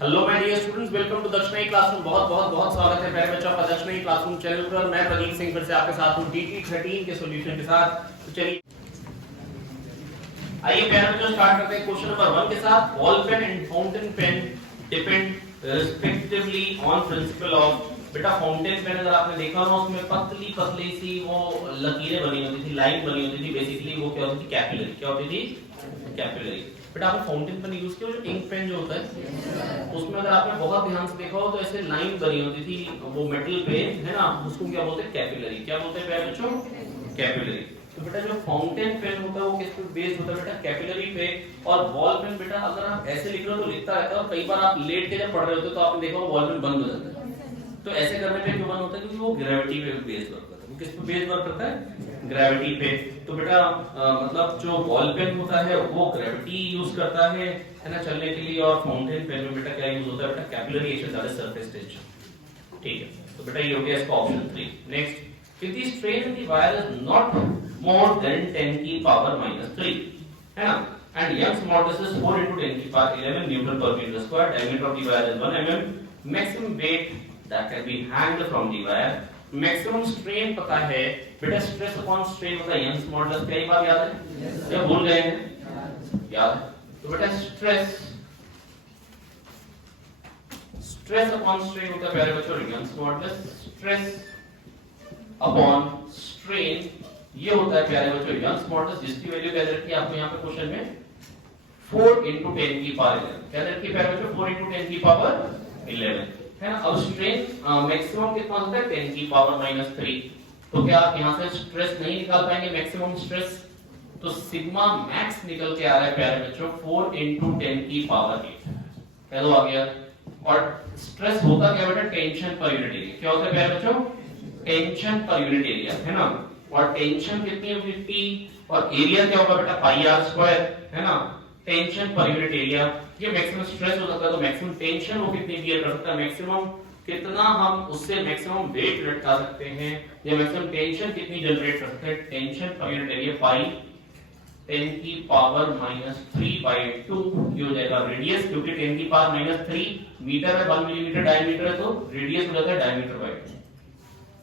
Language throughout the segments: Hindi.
Hello my dear students, welcome to Dakshini classroom. बहुत बहुत बहुत स्वागत है प्यारे बच्चों का दक्षिणी क्लासरूम चैनल पर। मैं प्रदीप सिंह फिर से आपके साथ हूं टीटी 13 के सॉल्यूशन के साथ। तो चलिए आइए प्यारे बच्चों स्टार्ट करते हैं क्वेश्चन नंबर 1 के साथ। Ball pen and fountain pen depend respectively on principle of. बेटा फाउंटेन पेन अगर आपने देखा हो उसमें पतली पतली सी वो लकीरें बनी होती थी, लाइन बनी होती थी। बेसिकली वो क्या होती थी? कैपिलरी। क्या होती थी? कैपिलरी। बेटा आपने फाउंटेन पेन यूज किया, जो इंक पेन जो होता है उसमें अगर आपने बहुत ध्यान से देखा हो तो ऐसे लाइन बनी होती थी वो मेटल पे, है ना, उसको क्या बोलते हैं? कैपिलरी। क्या बोलते हैं प्यारे बच्चों? कैपिलरी। तो बेटा जो फाउंटेन पेन होता है वो किस पे बेस्ड होता है? बेटा कैपिलरी पे। और बॉल पेन बेटा अगर आप ऐसे लिख रहे हो तो लिखता रहता है, और कई बार आप लेट के जब पढ़ रहे होते हो तो आपने देखा बॉल पेन बंद हो जाता है। तो ऐसे करने पे क्यों बंद होता है? क्योंकि वो ग्रेविटी पे बेस्ड वर्क करता है। वो किस पे बेस्ड वर्क करता है? ग्रेविटी पे। तो बेटा मतलब जो बॉल पेन होता है वो ग्रेविटी यूज करता है ना, चलने के लिए। और फाउंटेन पेन में बेटा क्या यूज होता है? बेटा capillary action, that is surface tension. ठीक है, तो बेटा ये हो गया इसका option 3। Next, if the strain in the wire is not more than 10 की पावर -3, है ना, and Young's modulus is 4 into 10 की पावर 11 न्यूटन पर metre square, diameter of the wire is 1 mm, maximum weight that can be hanged from the wire, maximum strain पता है बेटा, स्ट्रेस अपॉन स्ट्रेन होता है यंग्स मॉडुलस। क्या ये बात याद है? या भूल गए हैं? याद है? तो बेटा स्ट्रेस अपॉन स्ट्रेन होता है प्यारे बच्चों Young's modulus. Stress upon strain ये होता है प्यारे बच्चों यंग्स मॉडुलस, जिसकी वैल्यू क्या दे रखी है आपको यहाँ पे क्वेश्चन में? 4 into 10 की पावर 11। क्या दे रखी है प्यारे बच्चों? 4 into 10 की पावर 11, है ना। अब स्ट्रेन मैक्सिमम कितना होता है? 10 की पावर -3। तो क्या आप यहाँ से स्ट्रेस नहीं निकाल पाएंगे? मैक्सिमम स्ट्रेस तो सिग्मा मैक्स निकल के आ रहा है प्यारे बच्चों 4 into 10 की पावर 8। कह दो आ गया। और स्ट्रेस होता क्या बेटा? Tension per unit area. क्या होता है प्यारे बच्चों? टेंशन पर यूनिट एरिया, है ना। और टेंशन कितनी होगी? T। और एरिया क्या होगा बेटा? पाई आर स्क्वायर, है ना। टेंशन पर यूनिट एरिया, ये मैक्सिमम स्ट्रेस हो सकता है तो मैक्सिमम टेंशन वो कितनी बियर कर सकता है? मैक्सिमम कितना हम उससे मैक्सिमम वेट लटका सकते हैं, या मैक्सिमम टेंशन कितनी जनरेट कर सकते हैं? Tension per unit area pi 10 की पावर -3/2 ये हो जाएगा रेडियस, क्योंकि 10 की पावर -3 मीटर है, 1 मिलीमीटर डायमीटर है, तो रेडियस हो जाता है डायमीटर/2।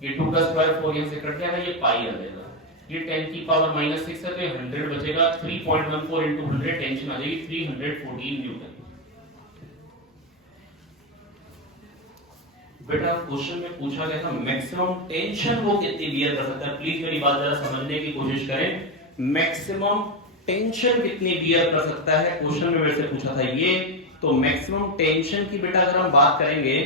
ये 2 का स्क्वायर 4 यहां से कट जाएगा, ये पाई आ जाएगा। ये 10 की पावर -6 है तो ये 100 बचेगा। 3.14 into 100 टेंशन आ जाएगी 314 न्यूटन। बेटा क्वेश्चन में पूछा गया था मैक्सिमम टेंशन वो कितनी बियर कर सकता है। प्लीज मेरी बात जरा समझने की कोशिश करें। मैक्सिमम टेंशन कितनी बियर कर सकता है, क्वेश्चन में मेरे से पूछा था ये। तो मैक्सिमम टेंशन की बेटा अगर हम बात करेंगे,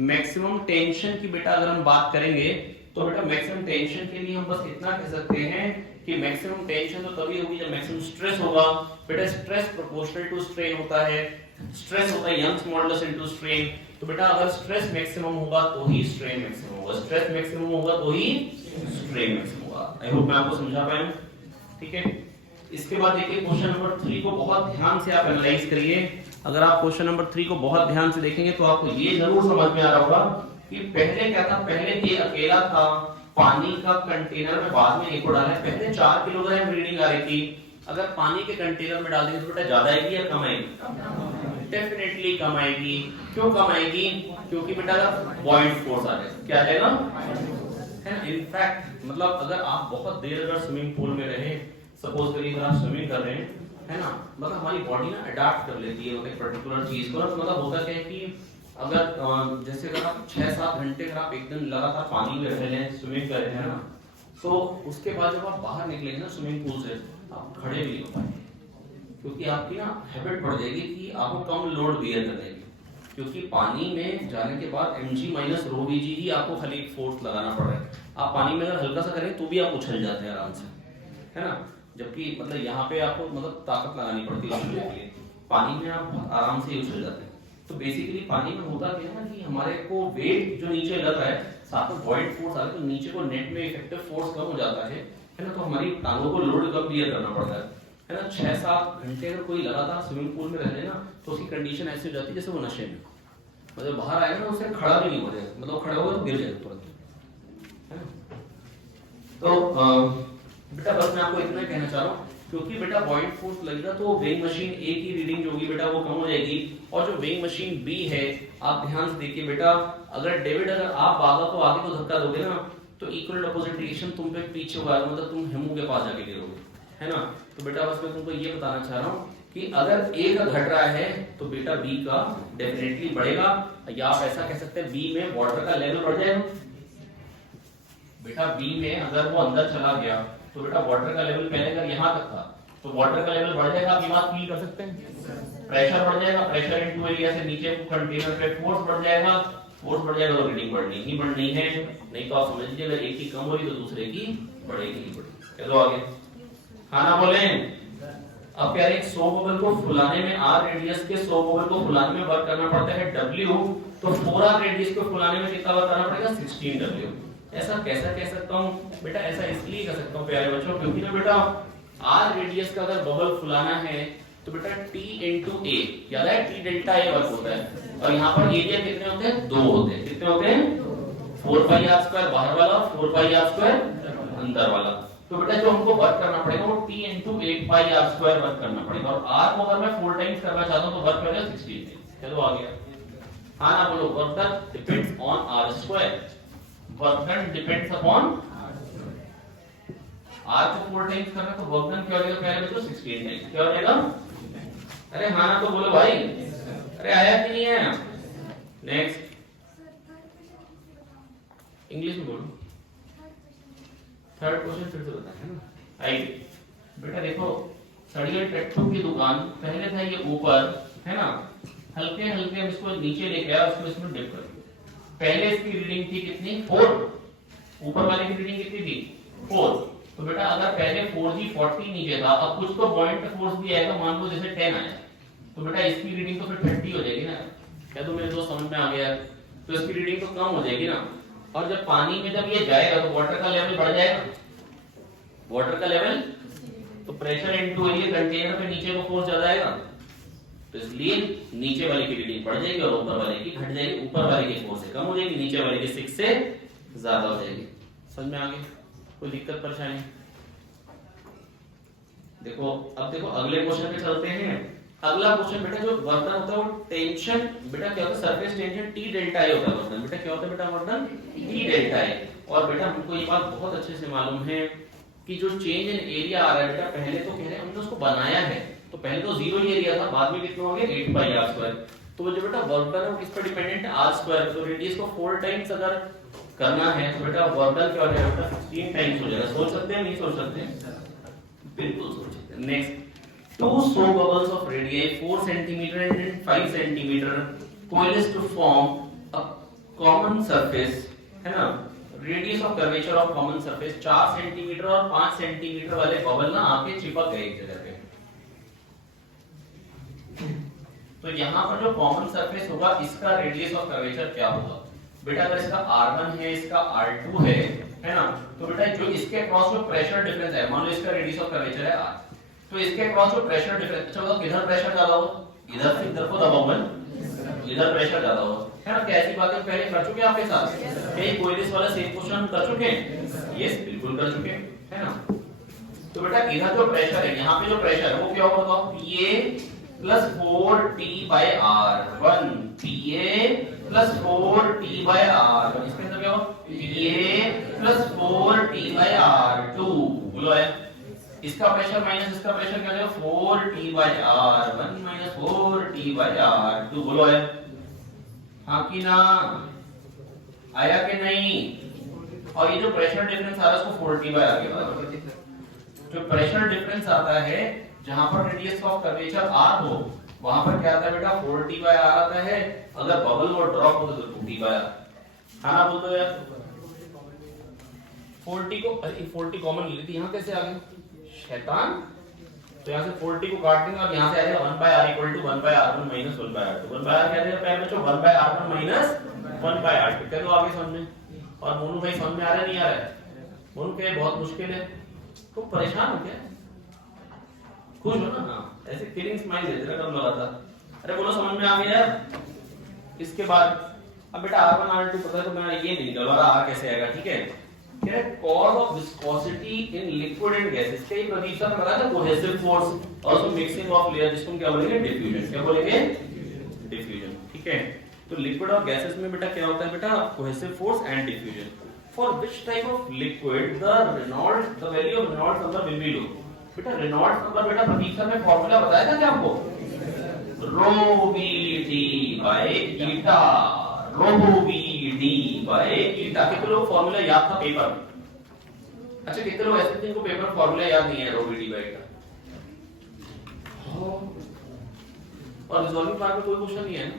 मैक्सिमम टेंशन की बेटा अगर हम बात करेंगे तो बेटा मैक्सिमम टेंशन के लिए हम बस इतना कह सकते हैं कि मैक्सिमम टेंशन तो तभी होगी जब मैक्सिमम स्ट्रेस होगा। बेटा स्ट्रेस प्रोपोर्शनल टू स्ट्रेन होता है। स्ट्रेस होता है यंग्स मॉडुलस इनटू स्ट्रेन। तो बेटा अगर स्ट्रेस मैक्सिमम होगा तो ही स्ट्रेन मैक्सिमम होगा, स्ट्रेस मैक्सिमम होगा तो ही स्ट्रेन मैक्सिमम होगा। आई होप मैं आपको समझा पाया हूं। ठीक है, इसके बाद देखिए क्वेश्चन नंबर 3 को बहुत ध्यान से आप एनालाइज करिए। अगर आप क्वेश्चन नंबर 3 को बहुत ध्यान से देखेंगे तो आपको ये जरूर समझ में आ रहा होगा कि पहले क्या था। पहले ये अकेला था पानी का कंटेनर में, बाद में एक को डाला है। पहले 4 किलोग्राम रीडिंग आ रही थी, अगर पानी के कंटेनर में डाल देंगे तो बेटा ज्यादा आएगी या कम आएगी? डेफिनेटली कम आएगी। क्यों कम आएगी? क्योंकि बेटा बॉइंट फोर्स आ जाएगा। क्या आ जाएगा? है ना। इनफैक्ट मतलब अगर आप बहुत देर अगर स्विमिंग पूल में रहे, सपोज करिए अगर आप स्विमिंग कर रहे हैं, है ना, मतलब हमारी बॉडी ना अडॉप्ट कर लेती है एक पर्टिकुलर चीज को। मतलब होता क्या है कि अगर जैसे अगर आप 6-7 घंटे अगर आप एकदम लगातार पानी में रह रहे हैं, स्विमिंग कर रहे हैं ना, तो उसके बाद जब आप बाहर निकलेंगे ना स्विमिंग पूल से, आप खड़े भी नहीं हो पाएंगे, क्योंकि आपकी ना हैबिट पड़ जाएगी कि आपको कम लोड बियर करने की। क्योंकि पानी में जाने के बाद mg - ρvg ही आपको खाली फोर्स लगाना पड़ रहा है। आप पानी में अगर हल्का सा करें तो भी आप उछल जाते हैं आराम से, है ना। जबकि मतलब यहाँ पे आपको मतलब ताकत लगानी पड़ती है उछलने के लिए, पानी में आप आराम से उछल जाते हैं। तो बेसिकली पानी में होता क्या है ना कि हमारे को वेट जो नीचे लग रहा है, साथ में बॉइंट फोर्स आ रहा है, तो नीचे को नेट में इफेक्टिव फोर्स कम हो जाता है ना। तो हमारी टांगों को लोड कम बियर करना पड़ता है ना। 6-7 घंटे अगर कोई लगातार स्विमिंग पूल में रह रहे ना, तो उसकी कंडीशन ऐसी हो जाती है जैसे वो नशे में, मतलब बाहर आएगा ना उसे खड़ा भी नहीं हो जाएगा, मतलब खड़ा होगा तो गिर जाएगा तुरंत, है ना। तो बेटा बस मैं आपको इतना कहना चाह रहा हूँ क्योंकि बेटा बॉइंट फोर्स लगेगा तो वेइंग मशीन ए की रीडिंग जो होगी बेटा वो कम हो जाएगी, और जो वेइंग मशीन बी है, आप ध्यान से देखिए बेटा, अगर डेविड अगर आप भागा तो आगे को धक्का दोगे ना, तो इक्वल अपोजिट डायरेक्शन तुम पे पीछे होगा, मतलब तुम हेमू के पास जाके गिरोगे, है ना। तो बेटा बस मैं तुमको ये बताना चाह रहा हूँ कि अगर ए का घट रहा है तो बेटा बी का डेफिनेटली बढ़ेगा, या आप ऐसा कह सकते हैं बी में वाटर का लेवल बढ़ जाएगा। बेटा बी में अगर वो अंदर चला गया तो बेटा वाटर का लेवल पहले अगर यहाँ तक था तो वाटर का लेवल बढ़ जाएगा, आप ये बात फील कर सकते हैं। प्रेशर बढ़ जाएगा, प्रेशर इनटू एरिया से नीचे कंटेनर पे फोर्स बढ़ जाएगा, फोर्स बढ़ जाएगा तो रीडिंग बढ़नी है, नहीं तो आप समझ लीजिए अगर एक की कम हो रही तो दूसरे की बढ़ेगी ही बढ़ेगी। चलो आगे, हाँ ना बोले। अब कह रहे हैं 100 बबल को फुलाने में r रेडियस के 100 बबल को फुलाने में वर्क करना पड़ता है w, तो 4r रेडियस को फुलाने में कितना वर्क करना पड़ेगा 16w। ऐसा कैसा कह सकता हूँ बेटा, ऐसा इसलिए कह सकता हूँ प्यारे बच्चों, क्योंकि ना बेटा r रेडियस का अगर बबल फुलाना है तो बेटा t into a, याद है t डेल्टा a वर्क होता है, और यहाँ पर एरिया कितने होते हैं, 2 होते हैं। कितने होते हैं, 4 पाई r स्क्वायर बाहर वाला, 4 पाई r स्क्वायर अंदर वाला। तो बेटा जो हमको वर्क करना पड़ेगा वो t into 8 पाई r स्क्वायर वर्क करना पड़ेगा, और r को अगर मैं 4 टाइम्स करना चाहता हूँ तो वर्क करेगा 16। चलो आ गया, हाँ ना बोलो। Work done depends on r square, work done depends upon r को 4 टाइम्स करना तो वर्क डन क्या हो जाएगा पहले बच्चों 16 टाइम्स, क्या हो जाएगा। अरे हाँ ना तो बोलो भाई, अरे आया कि नहीं आया। नेक्स्ट इंग्लिश में बोलो, थर्ड क्वेश्चन फिर से बताएं, है ना। आइए बेटा देखो, सड़िया टट्टू की दुकान पहले था ये ऊपर, है ना, हल्के हल्के हम इसको नीचे लेके आया, उसको इसमें डिप कर दिया। पहले इसकी रीडिंग थी कितनी 4, ऊपर वाले की रीडिंग कितनी थी 4। तो बेटा अगर पहले 4G 40 नीचे था, अब कुछ तो पॉइंट फोर्स भी आएगा, मान लो जैसे 10 आया, तो बेटा इसकी रीडिंग तो फिर 30 हो जाएगी ना। क्या तो मेरे दोस्त समझ में आ गया, तो इसकी रीडिंग तो कम हो जाएगी ना। और जब पानी में जब ये जाएगा तो वाटर का लेवल बढ़ जाएगा, वाटर का लेवल, तो प्रेशर इनटू एरिया कंटेनर पे नीचे को फोर्स ज्यादा आएगा, तो इसलिए नीचे वाले की रीडिंग बढ़ जाएगी और ऊपर वाले की घट जाएगी। ऊपर वाले की फोर्स से कम हो जाएगी, नीचे वाले की 6 से ज्यादा हो जाएगी। समझ में आ गई, कोई दिक्कत परेशानी। देखो अब देखो अगले क्वेश्चन पे चलते हैं। अगला क्वेश्चन बेटा जो वर्तन होता है वो टेंशन, बेटा क्या होता है surface tension T delta A होता है वर्तन। बेटा क्या होता है बेटा वर्तन T डेल्टा ए। और बेटा हमको ये बात बहुत अच्छे से मालूम है कि जो चेंज इन एरिया आ रहा है बेटा, पहले तो कह रहे हैं हमने उसको बनाया है, तो पहले तो 0 ही एरिया था, बाद में कितना हो गया 8 पाई r स्क्वायर। तो वो जो बेटा वर्तन है वो किस पर डिपेंडेंट है r स्क्वायर। तो रेडियस को 4 टाइम्स अगर करना है तो बेटा वर्तन क्या हो जाएगा बेटा 16 टाइम्स हो जाएगा। सोच सकते हैं नहीं सोच सकते, बिल्कुल सोच सकते हैं। Next, two soap bubbles of radii 4 centimeter and 5 centimeter coalesce to form a common surface, है ना। Radius of curvature of common surface 4 centimetre और 5 सेंटीमीटर वाले बबल ना आके चिपक गए एक जगह पे। तो यहाँ पर जो कॉमन सरफेस होगा इसका रेडियस ऑफ कर्वेचर क्या होगा बेटा। अगर इसका r1 है, इसका r2 है ना, तो बेटा जो इसके क्रॉस में प्रेशर डिफरेंस है, मान लो इसका रेडियस ऑफ कर्वेचर है r, तो इसके क्रॉस में प्रेशर डिफरेंस, अच्छा बताओ किधर प्रेशर ज्यादा होगा, इधर से इधर को दबाऊंगा, इधर प्रेशर ज्यादा होगा, है ना। कैसी बातें पहले कर चुके हैं आपके साथ, कई कोइलिस वाला सेम क्वेश्चन कर चुके हैं, यस बिल्कुल कर चुके हैं, है ना। तो बेटा इधर जो प्रेशर है, यहाँ पे जो प्रेशर है वो क्या होगा, Pa plus 4T by R1, Pa plus 4T by R1, इसके अंदर क्या होगा Pa plus 4T bye R2, बोलो है। इसका प्रेशर माइनस इसका प्रेशर क्या हो जाएगा 4T by R1 minus 4T bye R2, बोलो है हाँ कि ना, आया कि नहीं। और ये जो प्रेशर डिफरेंस आ रहा है उसको 4T बाय आगे बढ़ा, जो प्रेशर डिफरेंस आता है जहां पर रेडियस ऑफ कर्वेचर r हो वहां पर क्या आता है बेटा 4T बाय r आता है। अगर बबल और ड्रॉप हो तो 2T बाय r, हाँ ना बोल दो यार। 4T को 4T कॉमन ले लेती, यहाँ कैसे आ गए शैतान। तो यहाँ से 4T को काट देंगे और यहाँ से आ जाएगा 1 by r equal to 1 by r1 minus 1 by r2। 1 by r क्या देगा पहले बच्चों 1 by r1 minus 1 by r2। चलो आगे समझ में। और मोनू भाई समझ में आ रहा है नहीं आ रहा है, मोनू क्या बहुत मुश्किल है, तुम परेशान हो क्या, खुश हो ना, हाँ ऐसे किलिंग स्माइल देते रहा कब लगा था। अरे बोलो समझ में आ गया यार। इसके बाद अब बेटा r1 r2 पता है तो मैं ये नहीं निकलवा रहा r कैसे आएगा, ठीक है। क्या है cause of viscosity in liquid and gases. कई प्रतीक्षा में बताया था कोहेसिव फोर्स और उसमें मिक्सिंग ऑफ लेयर, जिसको हम क्या बोलेंगे डिफ्यूजन। क्या बोलेंगे डिफ्यूजन। ठीक है, तो लिक्विड और गैसेस में बेटा क्या होता है बेटा cohesive force and diffusion. For which type of liquid the Reynolds the value of Reynolds number will be low. बेटा रेनॉल्ड्स नंबर बेटा प्रतीक्षा में फार्मूला बताया था क्या आपको, rho B D by eta, rho B D by eta. कितने लोग फार्मूला याद था पेपर में? अच्छा कितने लोग ऐसे जिनको पेपर फार्मूला याद नहीं है रो बी डी बाय ईटा? और रिजॉल्विंग पार्ट में कोई क्वेश्चन नहीं है ना,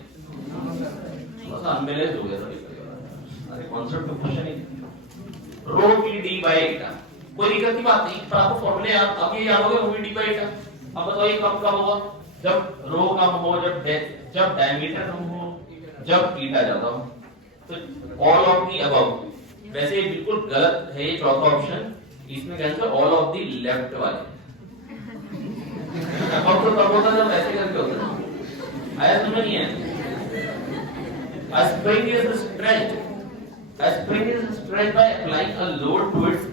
बस अनबैलेंस हो गया था पेपर। अरे कांसेप्ट का क्वेश्चन ही rho B D by eta, कोई दिक्कत की बात नहीं। पर आपको फार्मूला याद, अब ये याद हो गया रो बी डी बाय ईटा। अब बताओ ये कब कब होगा, जब रो कम हो, जब डायमीटर कम हो, जब ईटा ज्यादा हो। तो ऑल ऑफ दी अबव। वैसे ये बिल्कुल गलत है ये चौथा ऑप्शन, इसमें कैसे ऑल ऑफ दी लेफ्ट वाले। अब तो तब होता जब ऐसे करके होता ना, आया समझ नहीं है। A spring is stretched. A spring is stretched by applying a load to its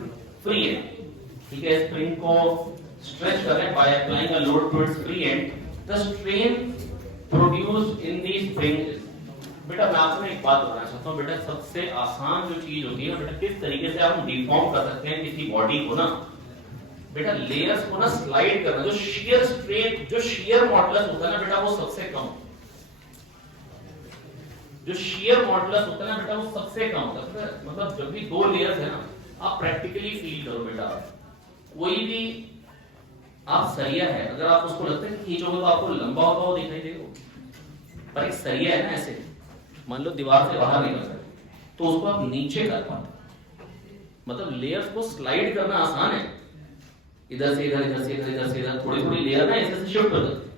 free end. ठीक है, स्प्रिंग को स्ट्रेच करें by applying a load to its free end. The strain produced in the spring. बेटा मैं आपको एक बात बताना चाहता हूँ बेटा, सबसे आसान जो चीज होती है बेटा, किस तरीके से आप डिफॉर्म कर सकते हैं किसी बॉडी को ना बेटा, लेयर्स को ना स्लाइड करना। जो शियर स्ट्रेन, जो शियर मॉडुलस होता है ना बेटा, वो सबसे कम, जो शियर मॉडुलस होता है ना बेटा वो सबसे कम होता है। मतलब जब भी दो लेयर्स है ना, आप प्रैक्टिकली फील करो बेटा, कोई भी आप सरिया है, अगर आप उसको लगता है कि खींचोगे तो आपको लंबा होता हुआ दिखाई देगा, पर एक सरिया है ना ऐसे, मान लो दीवार से बाहर निकल सकते तो उसको आप नीचे कर पाते। मतलब लेयर्स को स्लाइड करना आसान है, इधर से इधर, इधर से इधर, इधर से इधर, थोड़ी थोड़ी लेयर ना ऐसे शिफ्ट कर देते।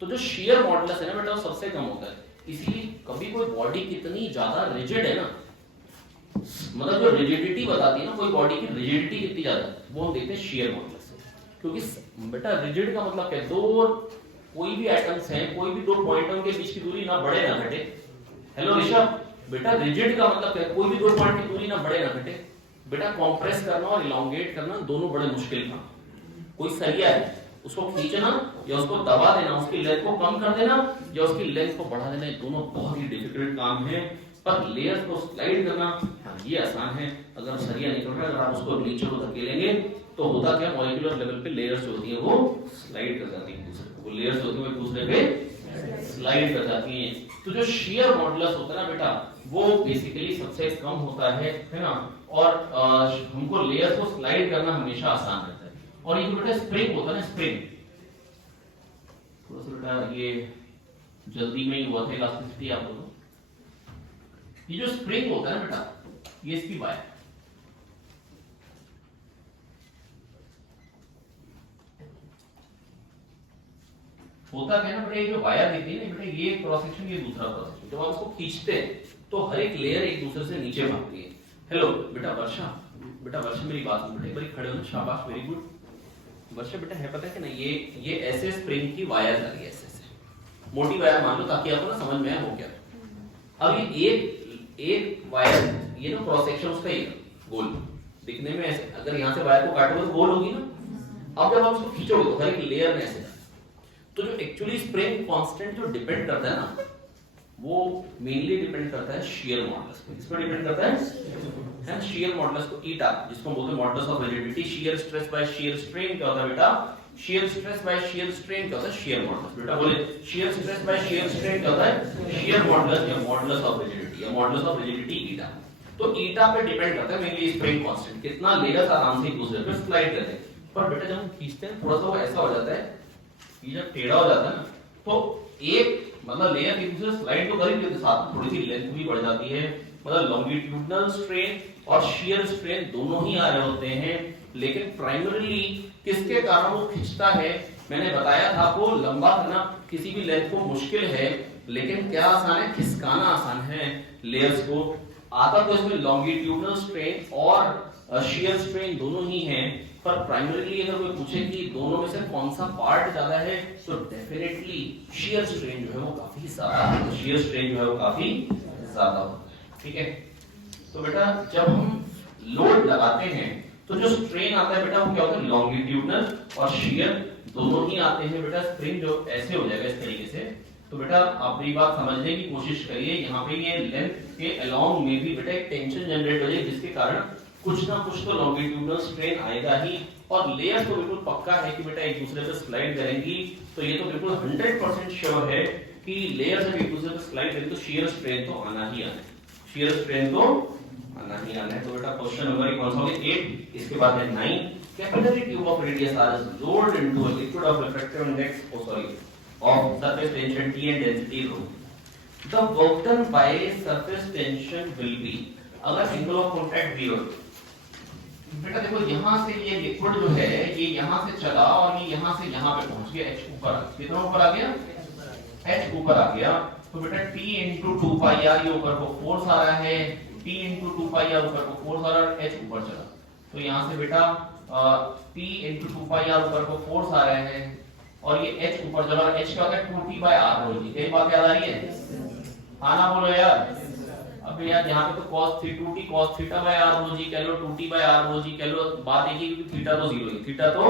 तो जो शियर मॉडुलस है ना बेटा वो सबसे कम होता है। इसीलिए कभी कोई बॉडी कितनी ज्यादा रिजिड है ना, मतलब जो रिजिडिटी बताती है ना कोई बॉडी की रिजिडिटी कितनी ज्यादा, वो हम देखते हैं शियर मॉडुलस से। क्योंकि बेटा रिजिड का मतलब क्या है, दो कोई भी एटम्स हैं, कोई भी दो पॉइंटों के बीच की दूरी ना बढ़े ना घटे। हेलो ऋषभ, बेटा रिजिड का मतलब क्या है, कोई भी दो पॉइंट की दूरी ना बढ़े ना घटे। बेटा कॉम्प्रेस करना और इलोंगेट करना दोनों बड़े मुश्किल काम। कोई सरिया है, उसको खींचना या उसको दबा देना, उसकी लेंथ को कम कर देना या उसकी लेंथ को बढ़ा देना, दोनों बहुत ही डिफिकल्ट काम है। पर लेयर्स को स्लाइड करना हाँ ये आसान है। अगर सरिया निकल रहा है, अगर आप उसको नीचे को धकेलेंगे तो होता क्या, मॉलिक्यूलर लेवल पे लेयर्स जो होती है वो स्लाइड कर जाती है, वो लेयर्स होती है वो एक दूसरे पे स्लाइड कर जाती हैं। तो जो शियर मॉडुलस होता है ना बेटा वो बेसिकली सबसे कम होता है ना, और हमको लेयर्स को स्लाइड करना हमेशा आसान रहता है। और ये बेटा स्प्रिंग होता है ना, स्प्रिंग थोड़ा सा बेटा ये जल्दी में ही हुआ था इलास्टिसिटी आप लोगों, ये जो स्प्रिंग होता है ना बेटा ये इसकी वायर, होता क्या है ना बेटा, ये जो वायर देती है ना बेटा, ये क्रॉस सेक्शन ये दूसरा क्रॉस सेक्शन, जब आप उसको खींचते हैं तो हर एक लेयर एक दूसरे से नीचे भागती है। हेलो बेटा वर्षा, बेटा वर्षा मेरी बात सुन, बेटा खड़े हो ना, शाबाश वेरी गुड। वर्षा बेटा है पता है कि ना, ये ऐसे स्प्रिंग की वायर जा रही है, ऐसे मोटी वायर मान लो ताकि आपको ना समझ में आए हो क्या। अब ये एक वायर, ये ना क्रॉस सेक्शन उसका ही गोल दिखने में ऐसे, अगर यहाँ से वायर को काटोगे तो गोल होगी ना। अब जब आप उसको खींचोगे तो हर एक लेयर में ऐसे, तो जो एक्चुअली स्प्रिंग कांस्टेंट जो डिपेंड करता है ना, वो मेनली डिपेंड करता है शियर मॉडुलस पे। इस पर डिपेंड करता है शियर मॉडुलस को ईटा, जिसको हम बोलते हैं modulus of rigidity. Shear stress by shear strain क्या होता है बेटा, shear stress by shear strain क्या होता है, शियर मॉडुलस। बेटा बोले shear stress by shear strain क्या होता है, शियर मॉडुलस या मॉडुलस ऑफ रिजिडिटी या मॉडुलस ऑफ रिजिडिटी ईटा। तो ईटा पे डिपेंड करता है मेनली स्प्रिंग कांस्टेंट, कितना लेयर्स आराम से एक दूसरे पे स्लाइड करते हैं। पर बेटा जब हम खींचते हैं थोड़ा सा वो ऐसा हो जाता है, ये जब टेढ़ा हो जाता है ना, तो एक मतलब लेयर एक दूसरे स्लाइड तो कर ही लेते, साथ में थोड़ी सी लेंथ भी बढ़ जाती है। मतलब लॉन्गिट्यूडनल स्ट्रेन और शियर स्ट्रेन दोनों ही आ रहे होते हैं, लेकिन प्राइमरीली किसके कारण वो खिंचता है, मैंने बताया था आपको, लंबा करना किसी भी लेंथ को मुश्किल है, लेकिन क्या आसान है, खिसकाना आसान है लेयर्स को। आता तो इसमें लॉन्गिट्यूडनल स्ट्रेन और शियर स्ट्रेन दोनों ही हैं, पर प्राइमरीली अगर कोई पूछे कि दोनों में से कौन सा पार्ट ज्यादा है, तो डेफिनेटली शियर स्ट्रेन जो है वो काफी ज्यादा है, शियर स्ट्रेन जो है वो काफी ज्यादा होता है। ठीक है, तो बेटा जब हम लोड लगाते हैं तो जो स्ट्रेन आता है बेटा वो क्या होता है, लॉन्गिट्यूडनल और शियर दोनों ही आते हैं बेटा। स्प्रिंग जो ऐसे हो जाएगा इस तरीके से, तो बेटा आप ये बात समझने की कोशिश करिए, यहाँ पे ये लेंथ के अलोंग में भी बेटा एक टेंशन जनरेट हो जाएगी, जिसके कारण कुछ ना कुछ तो लॉन्गिट्यूडनल स्ट्रेन आएगा ही। और लेयर्स तो बिल्कुल पक्का है कि बेटा एक दूसरे पे स्लाइड करेंगी, तो ये तो बिल्कुल 100% श्योर है कि लेयर्स जब एक दूसरे पे स्लाइड करेंगे तो शियर स्ट्रेन तो आना ही आना है, शियर स्ट्रेन तो आना ही आना है। तो बेटा क्वेश्चन नंबर कौन सा हो गया 8, इसके बाद है 9। Capillary tube of radius R is loaded into a liquid of refractive index of surface tension T and density rho. The work done by surface tension will be, अगर angle of contact 0, बेटा देखो यहाँ से ये लिक्विड जो है ये यहाँ से चला और ये यहाँ से यहाँ पे पहुंच गया, h ऊपर, कितना ऊपर आ गया, h ऊपर आ गया, तो बेटा T into 2 pi r ये ऊपर को फोर्स आ रहा है, T into 2 pi r ऊपर को फोर्स आ रहा है, h ऊपर चला, तो यहाँ से बेटा P into 2 pi r ऊपर को फोर्स आ रहे हैं और ये h ऊपर चला, h क्या होता है 2t by r rho g। यही बात याद आ रही है, आना बोलो यार। अब यार यहाँ पे तो cos 2t cos theta by r rho g कह लो, 2t by r rho g कह लो, बात एक ही क्योंकि थीटा तो 0 है, थीटा तो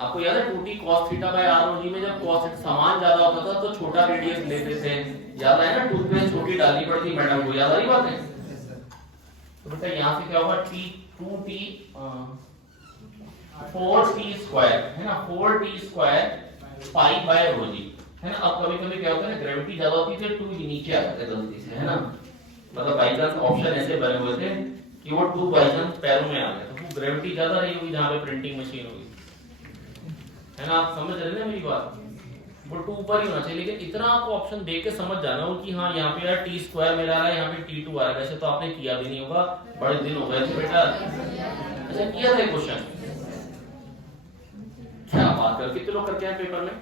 आपको याद है 2t cos theta by r rho g में जब cos समान ज्यादा होता था तो छोटा रेडियस लेते थे, याद है ना, टूथपेस्ट छोटी डालनी पड़ती मैडम को, याद आ रही बात है। तो बेटा यहाँ से क्या होगा t 2t 4t स्क्वायर है ना, 4t स्क्वायर पाई बाय रो जी है ना। अब कभी-कभी क्या होता है ना, ग्रेविटी ज्यादा होती है तो 2 नीचे आ जाता है गलती से, है ना, मतलब बाय चांस ऑप्शन ऐसे बने हुए थे कि वो 2 बाय चांस पैरों में आ गया, तो वो ग्रेविटी ज्यादा रही होगी जहां पे प्रिंटिंग मशीन होगी, है ना, आप समझ रहे हैं मेरी बात, वो 2 ऊपर ही होना चाहिए। लेकिन इतना आपको ऑप्शन देख के समझ जाना हो कि हाँ यहाँ पे यार t स्क्वायर मेरा आ रहा है, यहाँ पे t2 आ रहा है, वैसे तो आपने किया भी नहीं होगा, बड़े दिन हो गए थे बेटा, अच्छा किया था क्वेश्चन, क्या बात कर, कितने लोग करके आए पेपर में,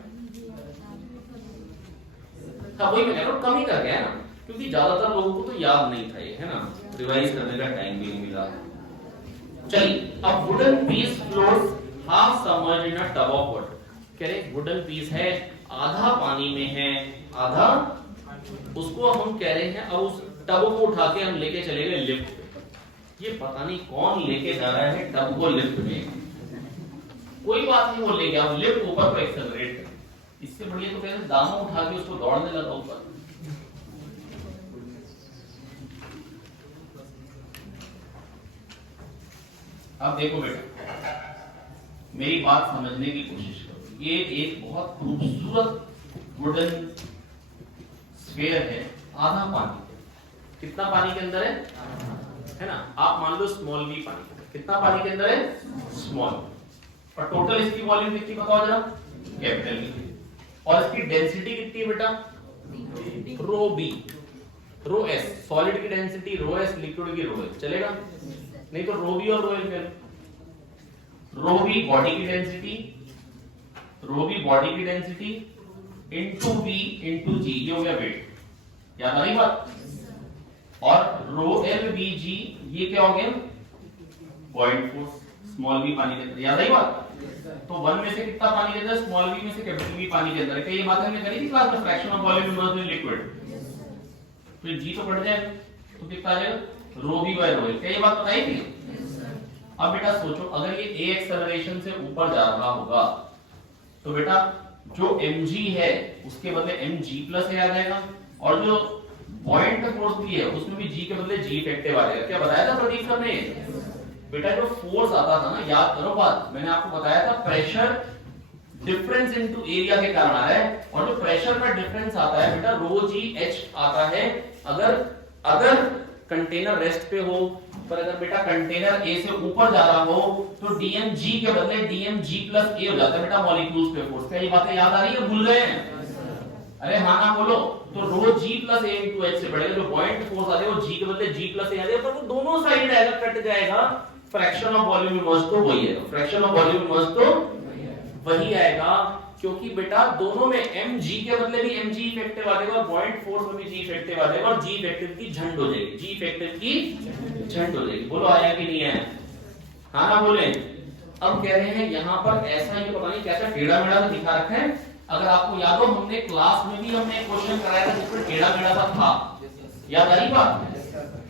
हाँ वही मैं कह रहा हूँ, कम ही करके है ना, क्योंकि ज्यादातर लोगों को तो याद नहीं था ये, है ना, रिवाइज करने का टाइम भी नहीं मिला। चलिए अब wooden piece floats half submerged in a tub of water, कह रहे वुडन पीस है आधा पानी में है, आधा, उसको हम कह रहे हैं, अब उस टब को उठा के हम लेके चले गए लिफ्ट पे, ये पता नहीं कौन लेके जा रहा है टब को लिफ्ट में, कोई बात नहीं, वो ले गया, लिफ्ट ऊपर पर एक्सेलरेट कर, इससे बढ़िया तो कहते दानों उठा के उसको दौड़ने लगा ऊपर। अब देखो बेटा मेरी बात समझने की कोशिश करो, ये एक बहुत खूबसूरत वुडन स्फीयर है, आधा पानी, कितना पानी के अंदर है ना, आप मान लो स्मॉल v पानी, कितना पानी के अंदर है स्मॉल, और टोटल इसकी वॉल्यूम कितनी बताओ जरा, कैपिटल V, और इसकी डेंसिटी कितनी है बेटा रो बी, रो एस, सॉलिड की डेंसिटी रो एस, लिक्विड की रो एस, चलेगा, नहीं तो रो बी और रो एल, रो बी बॉडी की डेंसिटी, रो बी बॉडी की density into v into g, ये हो गया वेट, याद आ रही बात, और रो एल बी जी ये क्या हो गया पॉइंट फोर्स, स्मॉल v पानी के अंदर, याद आई बात, तो 1 में से कितना पानी के अंदर, स्मॉल v में से कैपिटल v पानी के अंदर, क्या ये बात हमने करी थी क्लास में, fraction of volume immersed in liquid, तो g तो बढ़ जाएगा, तो कितना आ जाएगा रो v बाय रो एल, क्या ये बात बताई थी। अब बेटा सोचो अगर ये a एक्सेलरेशन से ऊपर जा रहा होगा तो बेटा जो mg है उसके बदले mg प्लस a आ जाएगा, और जो पॉइंट फोर्स भी है उसमें भी g के बदले g इफेक्टिव आ जाएगा, क्या बताया था प्रदीप सर ने, बेटा जो फोर्स आता था ना, याद करो बात, मैंने आपको बताया था प्रेशर डिफरेंस इनटू एरिया के कारण आ रहा है, और जो प्रेशर का डिफरेंस आता है बेटा रो जी एच आता है, अगर कंटेनर रेस्ट पे हो, पर अगर बेटा कंटेनर ए से ऊपर जा रहा हो तो डीएम जी के बदले डीएम जी प्लस ए हो जाता है बेटा मॉलिक्यूल्स पे फोर्स, क्या ये बातें याद आ रही है, भूल गए हैं, अरे हाँ ना बोलो, तो रो जी प्लस ए इंटू एच से बढ़ेगा, जो पॉइंट फोर्स आ रहा है वो जी के बदले जी प्लस ए आ जाएगा, पर वो दोनों साइड आएगा, कट जाएगा, फ्रैक्शन ऑफ वॉल्यूम इमर्स्ड तो वही है, फ्रैक्शन ऑफ वॉल्यूम इमर्स्ड तो वही आएगा, क्योंकि बेटा दोनों में mg के बदले भी mg इफेक्टिव आ जाएगा, और पॉइंट फोर्स में भी g इफेक्टिव आ जाएगा, और g इफेक्टिव की झंड हो जाएगी, g इफेक्टिव की झंड हो जाएगी, बोलो आया कि नहीं है, हाँ ना बोले। अब कह रहे हैं यहाँ पर ऐसा ही पता नहीं कैसा टेढ़ा मेढ़ा सा दिखा रखा है, अगर आपको याद हो हमने क्लास में भी हमने क्वेश्चन कराया था जिसमें टेढ़ा मेढ़ा सा था, याद आ रही बात,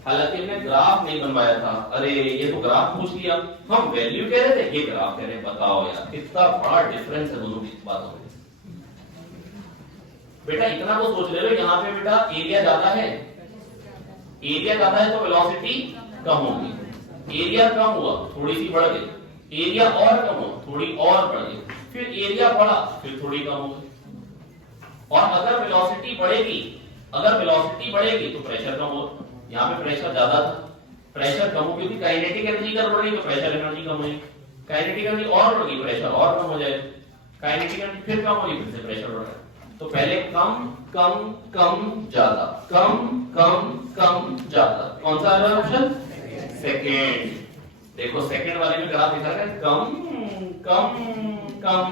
हालांकि हमने ग्राफ नहीं बनवाया था। अरे ये तो ग्राफ पूछ लिया, हम वैल्यू कह रहे थे, ये ग्राफ कह रहे हैं। बताओ यार कितना बड़ा डिफरेंस है दोनों की बातों में। बेटा इतना तो सोच ले लो, यहाँ पे बेटा एरिया ज्यादा है, एरिया ज्यादा है तो वेलोसिटी कम होगी। एरिया कम हुआ थोड़ी सी बढ़ गई, एरिया और कम हुआ थोड़ी और बढ़ गई, फिर एरिया बढ़ा फिर थोड़ी कम हो गई। और अगर वेलोसिटी बढ़ेगी, अगर वेलोसिटी बढ़ेगी तो प्रेशर कम होगा। यहाँ पे प्रेशर ज्यादा था, प्रेशर कम हो क्योंकि काइनेटिक एनर्जी कम बढ़ गई तो प्रेशर एनर्जी कम होगी। काइनेटिक एनर्जी और बढ़ गई, प्रेशर और कम हो जाएगा। काइनेटिक एनर्जी फिर कम होगी, फिर से प्रेशर बढ़ रहा है। तो पहले कम कम कम ज्यादा, कम कम कम ज्यादा, कौन सा है ऑप्शन? सेकेंड। देखो सेकेंड वाले में ग्राफ दिखा रहा है, कम कम कम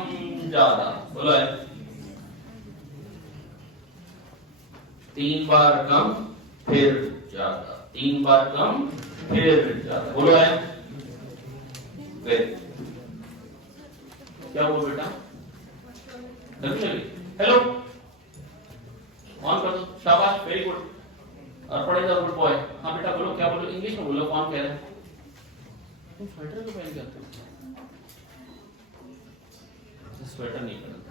ज्यादा। बोलो है 3 बार कम फिर ज्यादा, 3 बार कम फिर ज्यादा। बोलो है क्या बोलो बेटा? हेलो ऑन कर दो, शाबाश, वेरी गुड। और पढ़ेगा गुड बॉय। हाँ बेटा बोलो, क्या बोलो? इंग्लिश में बोलो, कौन कह रहा है? तुम स्वेटर क्यों पहन के आते हो? स्वेटर नहीं पहनते।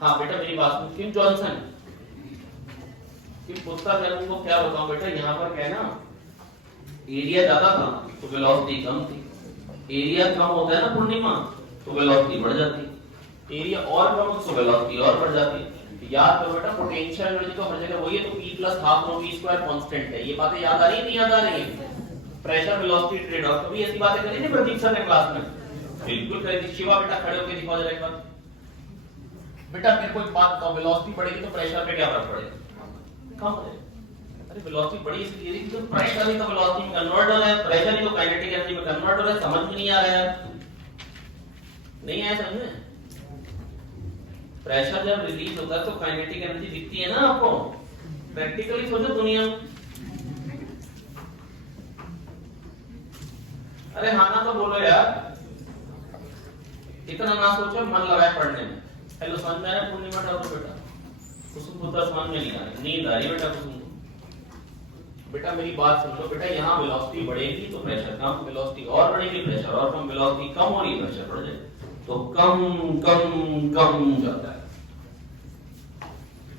हाँ बेटा मेरी बात सुन। किम जॉनसन, किम पूछता मैं तुमको क्या बताऊं बेटा, यहाँ पर क्या है ना, एरिया ज्यादा था तो वेलोसिटी कम थी। एरिया कम होता है ना पूर्णिमा तो वेलोसिटी बढ़ जाती है, एरिया और कम हो तो वेलोसिटी और बढ़ जाती है। याद करो बेटा पोटेंशियल एनर्जी तो हर जगह वही है, तो P + ½ ρ V² कांस्टेंट है। ये बातें याद आ रही है नहीं याद आ रही है? प्रेशर वेलोसिटी ट्रेड ऑफ, कभी ऐसी बातें करी थी प्रदीप सर ने क्लास में? बिल्कुल करी थी। शिवा बेटा खड़े होकर दिखाओ जरा एक बार। बेटा मेरे को एक बात बताओ, वेलोसिटी बढ़ेगी तो प्रेशर पे क्या फर्क पड़ेगा? कम हो जाएगा। अरे वेलोसिटी बढ़ी इसलिए कि तो प्रेशर ही तो वेलोसिटी में कन्वर्ट हो रहा है, प्रेशर ही तो काइनेटिक एनर्जी में कन्वर्ट हो रहा है। समझ में नहीं आ रहा है? नहीं आया समझ में? प्रेशर जब रिलीज होता है तो काइनेटिक एनर्जी दिखती है ना आपको। प्रैक्टिकली सोचो दुनिया में। अरे हाँ ना तो बोलो यार, इतना ना सोचो, मन लगाए पढ़ने में। हेलो समझ में आ रहा है पूर्णिमा ठाकुर बेटा? कुसुम पुत्र समझ में नहीं आ रही, नींद आ रही बेटा कुसुम को? बेटा मेरी बात सुन लो बेटा, यहाँ वेलोसिटी बढ़ेगी तो प्रेशर कम, वेलोसिटी और बढ़ेगी प्रेशर और कम, वेलोसिटी कम हो रही प्रेशर बढ़ जाएगा, तो कम कम कम जाता है।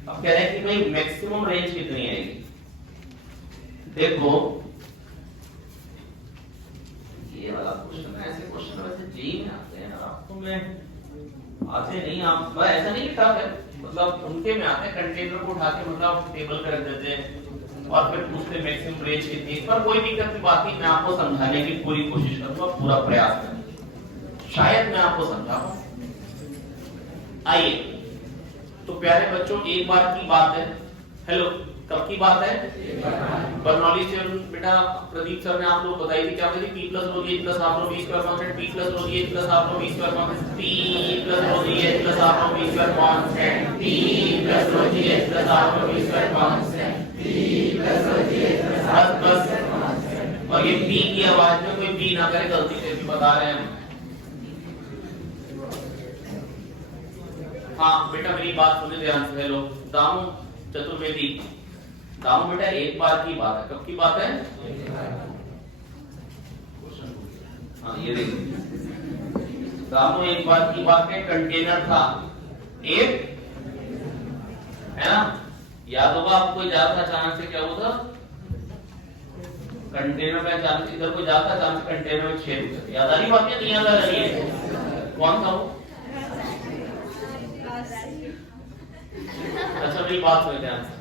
अब कह रहे हैं कि भाई मैक्सिमम रेंज कितनी आएगी? देखो ये वाला क्वेश्चन, ऐसे क्वेश्चन वैसे जी में आते हैं, आपको में आते नहीं। आप ऐसा नहीं टफ है, मतलब उनके में आते हैं। कंटेनर को उठा के मतलब टेबल पे रख देते हैं और फिर पूछते मैक्सिमम रेंज कितनी। पर कोई दिक्कत की बात नहीं, मैं आपको समझाने की पूरी कोशिश करूंगा, पूरा प्रयास करूंगा, शायद मैं आपको समझा पाऊं। आइए तो प्यारे बच्चों, एक बार की बात है। हेलो कब की बात है? बर्नौली से बेटा प्रदीप सर ने आप लोग बताई थी, क्या बताई? P + ρ G + ½ ρ V² constant, P + ρ G + ½ ρ V² constant, P + ρ G + ½ ρ V² constant, P + ρ G + ½ ρ V² constant, P + ρ G बस। और ये P की आवाज में कोई P ना करे गलती से, भी बता रहे हैं। हाँ बेटा मेरी बात सुनिए ध्यान से। हेलो दामू चतुर्वेदी, दामू बेटा एक बार की बात है। कब की बात है? हाँ ये देखिए दामू, एक बार की बात है। कंटेनर था एक, है ना? याद होगा आपको, जा रहा था अचानक से, क्या हुआ था? कंटेनर में अचानक इधर को जाता, अचानक कंटेनर में छेद हो गया। याद आ रही बात या नहीं याद आ रही है? कौन था वो? अच्छा मेरी बात सुनिए ध्यान से।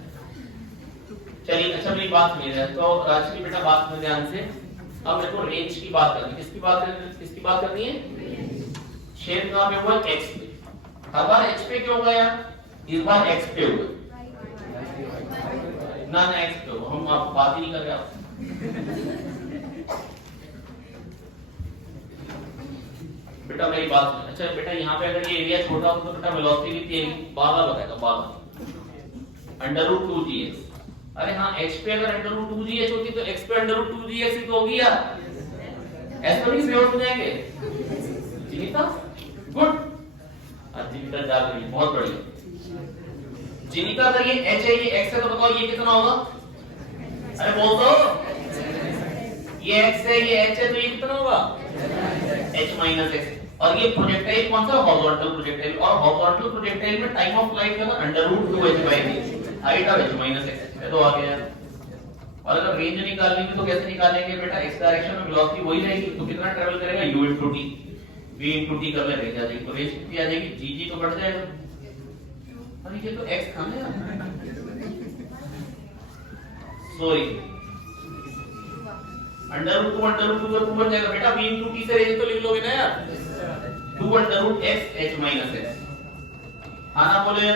चलिए अच्छा मेरी बात सुनिए तो राजश्री बेटा बात सुनिए ध्यान से। अब मेरे को रेंज की बात करनी है। किसकी बात करनी है? छेद कहां पे हुआ? एक्स पे। हर बार एक्स पे क्यों हुआ यार? इस बार एक्स पे हुआ ना एक्स पे हुआ, हम आप बात ही नहीं कर रहे आप। बेटा मेरी बात सुनिए। अच्छा बेटा यहाँ पे अगर ये एरिया छोटा हो तो बेटा वेलोसिटी कितनी है? 12 बताएगा, 12 √2gx। अरे हाँ x पे अगर √2gh होती तो x पे √2gx ही तो होगी यार। ऐसा नहीं बेहोश हो जाएंगे? जीनिता गुड, जीनिता जा रही है, बहुत बढ़िया। जीनिता अगर ये h है ये x है तो बताओ ये कितना होगा? अरे बोल दो, ये x है ये h है, तो ये कितना होगा h माइनस x। और ये प्रोजेक्टाइल कौन सा, हॉरिजॉन्टल प्रोजेक्टाइल, और हॉरिजॉन्टल प्रोजेक्टाइल में टाइम ऑफ फ्लाइट क्या था, √2h/v, height of h minus x, ये तो आ गया। और अगर रेंज निकालनी है तो कैसे निकालेंगे बेटा, x डायरेक्शन में वेलोसिटी वही रहेगी, तो कितना ट्रेवल करेगा, u * t, v * t कर ले, रेंज आ जाएगी, तो रेंज कितनी आ जाएगी, g तो बढ़ जाएगा। अरे ये तो x था ना, सॉरी √2 का 2 बन जाएगा बेटा, v * t से रेंज तो लिख लोगे ना यार, 2√x h माइनस x, हाँ ना बोले,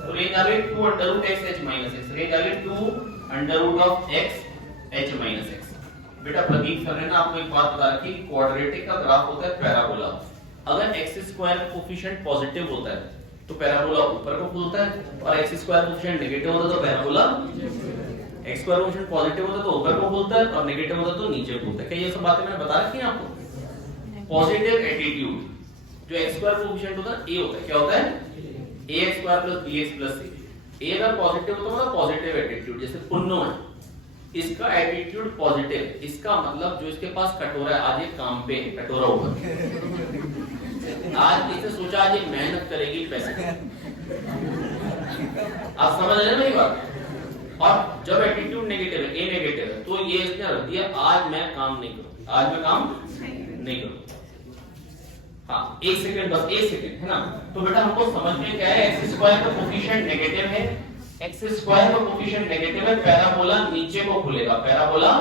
तो रेंज आ गई 2√x h minus x, range आ गई 2√x h माइनस x। बेटा प्रतीक सर ने ना आपको एक बात बता रखी कि क्वाड्रेटिक का ग्राफ होता है पैराबोला, अगर x² कोफिशिएंट पॉजिटिव होता है तो पैराबोला ऊपर को खुलता है, और x² कोफिशिएंट नेगेटिव होता है तो पैराबोला, x² कोफिशिएंट पॉजिटिव होता है तो ऊपर को खुलता है, और नेगेटिव होता है तो नीचे खुलता है। क्या ये सब बातें मैंने बता रखी हैं आपको? पॉजिटिव एटीट्यूड जो x² कोफिशिएंट होता है a होता है, क्या होता है, ax² + bx + c। a अगर पॉजिटिव तो मतलब पॉजिटिव एटीट्यूड, जैसे पुन्नो है, इसका एटीट्यूड पॉजिटिव, इसका मतलब जो इसके पास कटोरा है, आज ये काम पे कटोरा ऊपर, आज इसने सोचा आज ये मेहनत करेगी पैसे, आप समझ रहे हैं मेरी बात। और जब एटीट्यूड नेगेटिव है, ए नेगेटिव है, तो ये इसने रख दिया आज मैं काम नहीं करूँ, आज मैं काम नहीं करूँ। हाँ 1 सेकंड, बस 1 सेकंड है ना। तो बेटा हमको समझ में क्या है, x² का कोफिशिएंट नेगेटिव है, x² का कोफिशिएंट नेगेटिव है, पैराबोला नीचे को खुलेगा, पैराबोला,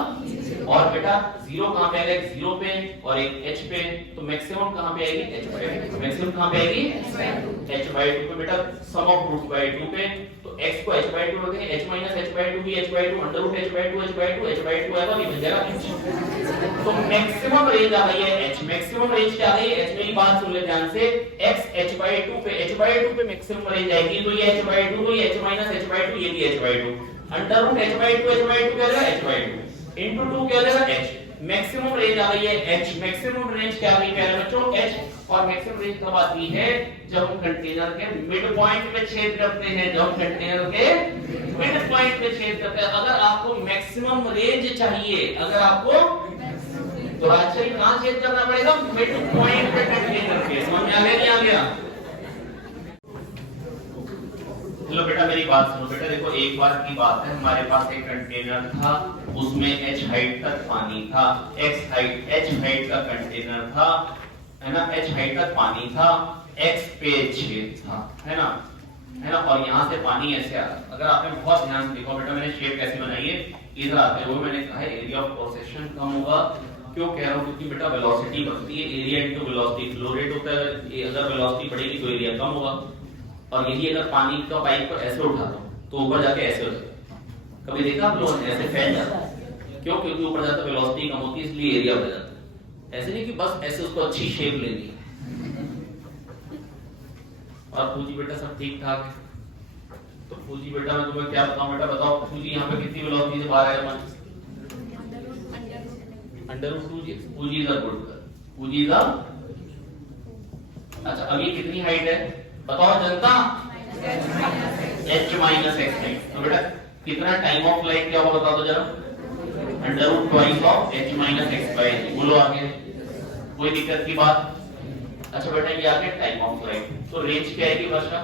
और बेटा 0 कहां पे आएगा, एक 0 पे और एक h पे, तो मैक्सिमम कहां पे आएगी, h/2, मैक्सिमम कहां पे आएगी, h/2 पे। बेटा सम ऑफ रूट बाय 2 पे, तो x को h/2 रखेंगे, h माइनस h/2 भी h/2, √h/2 आएगा, ये बन जाएगा h। तो मैक्सिमम रेंज आ गई है h, मैक्सिमम रेंज क्या आ गई है h, मेरी बात सुन ले ध्यान से, x h/2 पे, h/2 पे मैक्सिमम रेंज आएगी, तो ये h/2, तो ये h माइनस h/2, ये भी h/2, √h/2 क्या आ h/2 into 2 क्या हो जाएगा h, मैक्सिमम रेंज आ गई है h। मैक्सिमम रेंज क्या आ गई प्यारे बच्चों, h। और मैक्सिमम रेंज कब आती है, जब हम कंटेनर के मिड पॉइंट में छेद करते हैं, जब हम कंटेनर के मिड पॉइंट में छेद करते हैं। अगर आपको मैक्सिमम रेंज चाहिए, अगर आपको, तो एक्चुअली कहां छेद करना पड़ेगा, मिड पॉइंट पे कंटेनर के, समझ में आ गया नहीं आ गया। चलो बेटा मेरी बात सुनो, बेटा देखो एक बार की बात है, हमारे पास एक कंटेनर था, उसमें h हाइट तक पानी था, h हाइट का कंटेनर था, है ना, h हाइट तक पानी था, x पे छेद था, है ना, और यहाँ से पानी ऐसे आ रहा। अगर आपने बहुत ध्यान से देखो बेटा, मैंने शेप कैसे बनाई है, इधर आते हुए मैंने कहा है एरिया ऑफ क्रॉस सेक्शन कम होगा, क्यों कह रहा हूँ, क्योंकि बेटा वेलोसिटी बढ़ती है, area into velocity, flow rate होता है, अगर वेलोसिटी बढ़ेगी तो एरिया कम होगा। और यही अगर पानी का पाइप को ऐसे उठाता हूं तो ऊपर जाके ऐसे हो जाता है, कभी देखा आप लोगों ने, ऐसे फैल जाता है, क्यों, क्योंकि ऊपर जाता वेलोसिटी कम होती है, इसलिए एरिया बढ़ जाता है। ऐसे नहीं कि बस ऐसे उसको अच्छी शेप लेनी है। और पूजी बेटा सब ठीक ठाक है, तो पूजी बेटा मैं तुम्हें क्या बताऊं, बेटा बताओ पूजी यहाँ पे कितनी वेलोसिटी से बाहर आएगा, √2, पूजी इज अ गुड गर्ल, पूजी इज अ, अच्छा अब ये कितनी हाइट है बताओ जनता, h माइनस x। तो बेटा कितना टाइम ऑफ फ्लाइट क्या होगा बता दो जरा, √2 ऑफ h माइनस x/g। बोलो आगे, कोई दिक्कत की बात। अच्छा बेटा ये आगे टाइम ऑफ फ्लाइट, तो रेंज क्या आएगी वर्षा,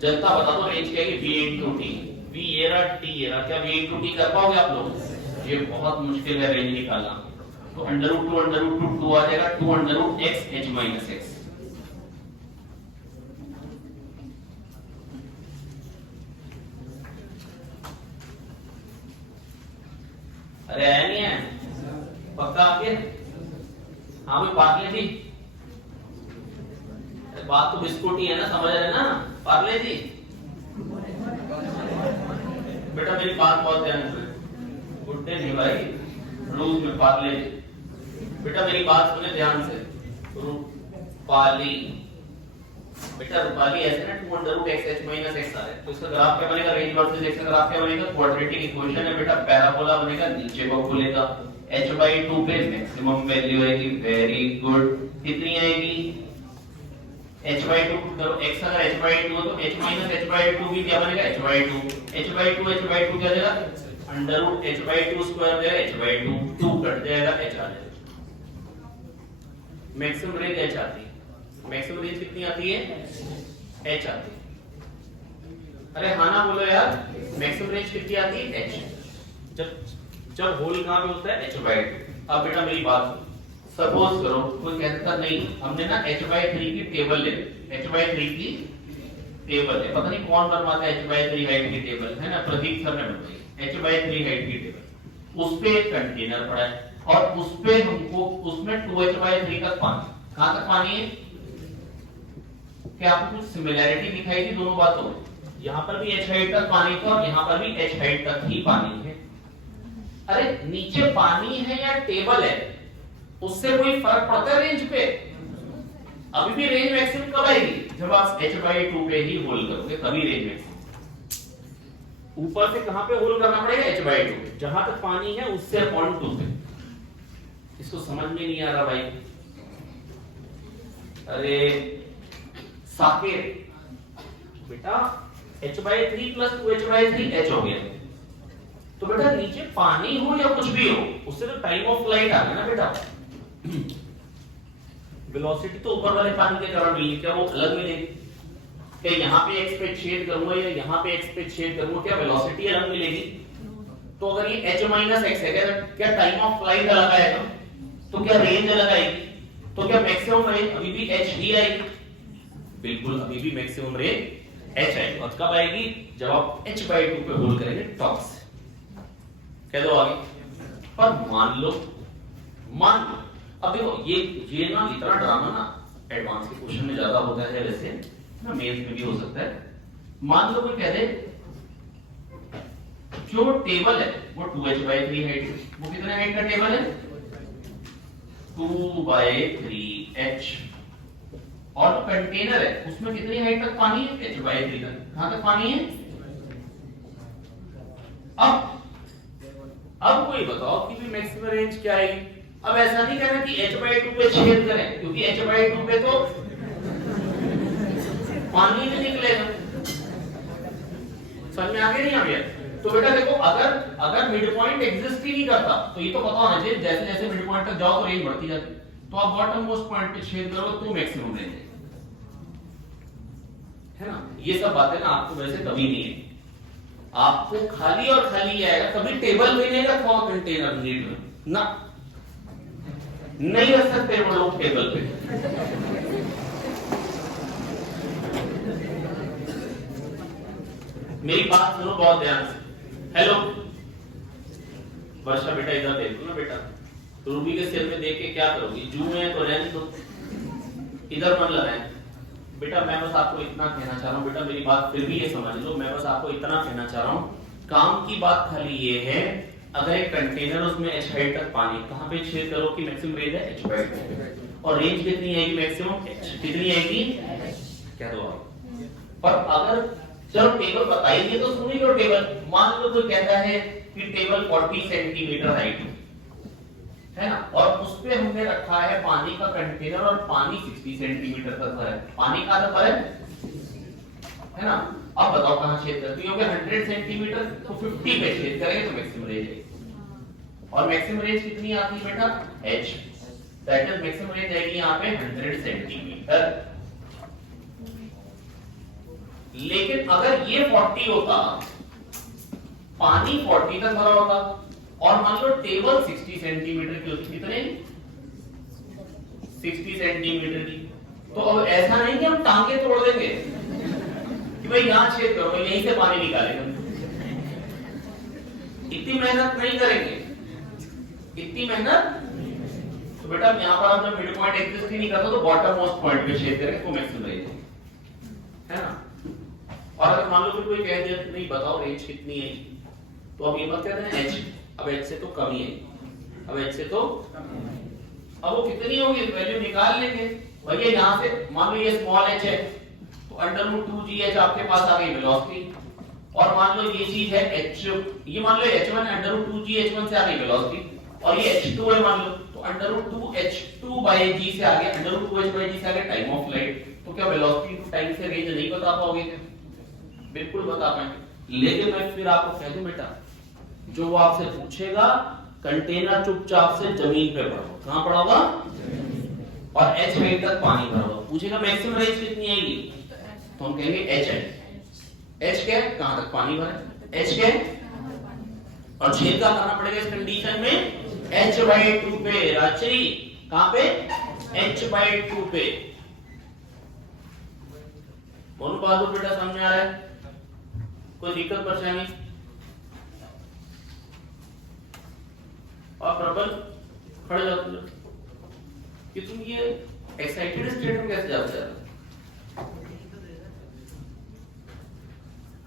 जनता बता दो रेंज क्या आएगी, v into t, v ये रहा t ये रहा, क्या v into t कर पाओगे आप लोग, ये बहुत मुश्किल है रेंज निकालना। तो √2 आ जाएगा, 2√x h माइनस x। अरे आया नहीं है पक्का आपके, हाँ मैं पार्ले जी, बात तो बिस्कुट ही है ना, समझ रहे ना, पार्ले जी। बेटा मेरी बात बहुत ध्यान से, गुड्डे नहीं भाई, रूस में पार्ले जी। बेटा मेरी बात सुने ध्यान से, रूपाली, बेटा रूपाली ऐसे ना 2√x h माइनस x आ रहा है, तो इसका ग्राफ क्या बनेगा, रेंज वर्सेस x का ग्राफ क्या बनेगा, क्वाड्रेटिक इक्वेशन है बेटा, पैराबोला बनेगा, नीचे को खुलेगा, h/2 पे मैक्सिमम वैल्यू आएगी, वेरी गुड, कितनी आएगी, h/2 करो, x अगर h/2 हो तो h माइनस h/2 भी क्या बनेगा, h/2 क्या हो जाएगा, under root h by 2 square जाएगा, h बाई 2 2 कट जाएगा, h आ जाएगा। मैक्सिमम रेंज h आती है। मैक्सिमम रेंज कितनी आती है? h आती है। अरे हाँ ना बोलो यार, मैक्सिमम रेंज कितनी आती है? h। जब होल कहां पे होता है? h by 2। अब बेटा मेरी बात सपोज करो कोई कहता नहीं हमने ना h बाई 3 की टेबल ले ली, h बाई 3 की टेबल है, पता नहीं कौन बनवाता है h बाई 3 हाइट की टेबल, है ना, प्रदीप सर ने बनवाई h बाई 3 हाइट की टेबल। उस पे एक कंटेनर पड़ा है और उस पे हमको उसमें 2h बाई 3 तक पानी, कहां तक पानी है? क्या आपको कुछ सिमिलैरिटी दिखाई थी दोनों बातों में? यहां पर भी h हाइट तक पानी था और यहां पर भी h हाइट तक ही पानी है। अरे नीचे पानी है या टेबल है उससे कोई फर्क पड़ता है रेंज पे? अभी भी रेंज मैक्सिमम कब आएगी? जब आप h बाई 2 पे ही होल करोगे तभी रेंज मैक्सिमम। ऊपर से कहां पे होल करना पड़ेगा? h बाई 2, जहां तक पानी है उससे अपॉन 2 पे। इसको समझ में नहीं आ रहा भाई? अरे साकेत बेटा h by 3 plus 2h by 3 h हो गया, तो बेटा नीचे पानी हो या कुछ भी हो उससे तो टाइम ऑफ फ्लाइट आ गया ना बेटा। वेलोसिटी तो ऊपर वाले पानी के कारण मिली, क्या वो अलग मिलेगी? क्या यहाँ पे x पे छेद करूंगा या यहाँ पे x पे छेद करूंगा, क्या वेलोसिटी अलग मिलेगी? तो अगर ये h माइनस x है क्या टाइम ऑफ फ्लाइट अलग आएगा? तो क्या रेंज अलग आएगी? तो क्या मैक्सिमम रेंज अभी भी h ही आएगी? बिल्कुल अभी भी मैक्सिमम रेंज h आएगी। और कब आएगी? जब आप h बाई 2 पे होल करेंगे टॉप से। कह दो आगे। पर मान लो अब देखो ये ना इतना ड्रामा ना एडवांस के क्वेश्चन में ज्यादा होता है, वैसे ना मेंस में भी हो सकता है। मान लो कोई कह दे जो टेबल है वो 2h बाई 3 हाइट, वो कितने हाइट का टेबल है? 2 बाई 3h। और कंटेनर है उसमें कितनी हाइट तक पानी है? h बाई 3 तक। कहां तक पानी है? अब कोई बताओ कि भी मैक्सिमम रेंज क्या आएगी? अब ऐसा नहीं करना कि h बाई 2 पे छेद करें, क्योंकि h बाई 2 पे तो पानी नहीं निकलेगा। समझ में आ गया नहीं आ गया? तो बेटा देखो अगर मिड पॉइंट एग्जिस्ट ही नहीं करता तो ये तो पता होना चाहिए जैसे जैसे मिड पॉइंट तक जाओ तो रेंज बढ़ती जाती, तो आप बॉटम मोस्ट पॉइंट पे छेद करोगे तो मैक्सिमम रेंज है ना। ये सब बातें ना आपको वैसे कभी नहीं है, आपको खाली और खाली आएगा, कभी टेबल में नहीं रखा हुआ कंटेनर नीड में ना, नहीं रख सकते वो लोग टेबल पे। मेरी बात सुनो बहुत ध्यान से। हेलो वर्षा बेटा इधर देखो ना बेटा, रूबी के सिर में देख के क्या करोगी? जू है तो रहने दो, इधर मन लगाए बेटा। मैं बस आपको इतना कहना चाह रहा हूँ बेटा, मेरी बात फिर भी ये समझ लो, मैं बस आपको इतना कहना चाह रहा हूँ, काम की बात खाली ये है अगर एक कंटेनर उसमें h हाइट तक पानी, कहां पे छेद करो कि मैक्सिमम रेंज है h बाई 2 और रेंज कितनी आएगी? मैक्सिमम h कितनी आएगी? क्या दो आप? पर अगर चलो टेबल बताइए तो सुनी लो टेबल। मान लो कोई कहता है कि टेबल 40 सेंटीमीटर हाइट है ना, और उस पे हमने रखा है पानी का कंटेनर और पानी 60 सेंटीमीटर तक है। पानी कहां तक है ना? अब बताओ कहां छेद करती है? 100 सेंटीमीटर तो 50 पे छेद करेंगे तो मैक्सिमम रेंज है। और मैक्सिमम रेंज कितनी आती है बेटा? h। That is maximum range आएगी यहां पे 100 सेंटीमीटर। लेकिन अगर ये 40 होता, पानी 40 तक भरा होता और मान लो टेबल 60 सेंटीमीटर की होती, कितने? 60 सेंटीमीटर की, तो अब ऐसा नहीं कि हम टांगे तोड़ देंगे कि भाई यहां छेद करो यहीं से पानी निकालेंगे, इतनी मेहनत नहीं करेंगे, इतनी मेहनत। तो बेटा यहां पर हम जब मिड पॉइंट एग्जिस्ट ही नहीं करता तो बॉटम मोस्ट पॉइंट पे छेद करेंगे तो मैक्सिमम रेंज है ना। और अगर मान लो फिर कोई कह दे नहीं बताओ रेंज कितनी है, तो अब ये मत कहते हैं h, अब h से तो कम ही है, अब h से तो अब वो कितनी होगी वैल्यू निकाल लेंगे भैया। यहां से मान लो ये स्मॉल h है तो √2gh आपके पास आ गई वेलोसिटी, और मान लो ये चीज है h, ये मान लो h1 √2gh1 से आ गई वेलोसिटी, और ये h2 है मान लो तो √2h2/g से आ गया, √2h/g से आ गया टाइम ऑफ फ्लाइट। तो क्या वेलोसिटी टू टाइम से रेंज नहीं बता पाओगे? बिल्कुल बता पाएंगे। लेकिन मैं फिर आपको कह दूं बेटा जो वो आपसे पूछेगा कंटेनर चुपचाप से जमीन पे पड़ा हो। कहां पड़ा होगा? और h वेट तक पानी भरा होगा। पूछेगा मैक्सिमम रेंज कितनी आएगी, तो हम कहेंगे h क्या है, कहां तक पानी भरा है, h क्या है, और छेद का करना पड़ेगा इस कंडीशन में h/2 पे। राचरी कहां पे, h/2 पे। कौन बहादुर बेटा सामने आ रहा है, कोई दिक्कत परेशानी? और प्रबल खड़े जाते कि तुम ये एक्साइटेड स्टेट में कैसे जाते हैं?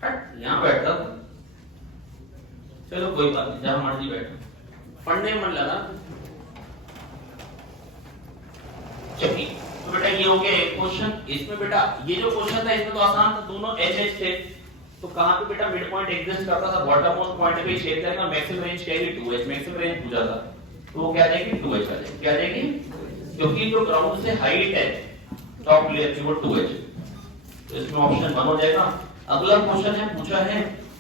हट, यहां बैठता। चलो कोई बात नहीं, जहां मर्जी बैठो, पढ़ने में मन लगा। चलिए, तो बेटा ये हो गया एक क्वेश्चन। इसमें बेटा ये जो क्वेश्चन था इसमें तो आसान था, दोनों एच एच थे। तो कहां पे बेटा मिड पॉइंट एग्जिस्ट करता था, बॉटम मोस्ट पॉइंट पे छेद करेगा। मैक्सिमम रेंज क्या है, 2h। मैक्सिमम रेंज पूछा था तो वो क्या आ जाएगी, 2h आ जाएगी। क्या आ जाएगी, क्योंकि जो ग्राउंड से हाइट है टॉप लेयर की वो 2h, तो इसमें ऑप्शन 1 हो जाएगा। अगला क्वेश्चन है, पूछा है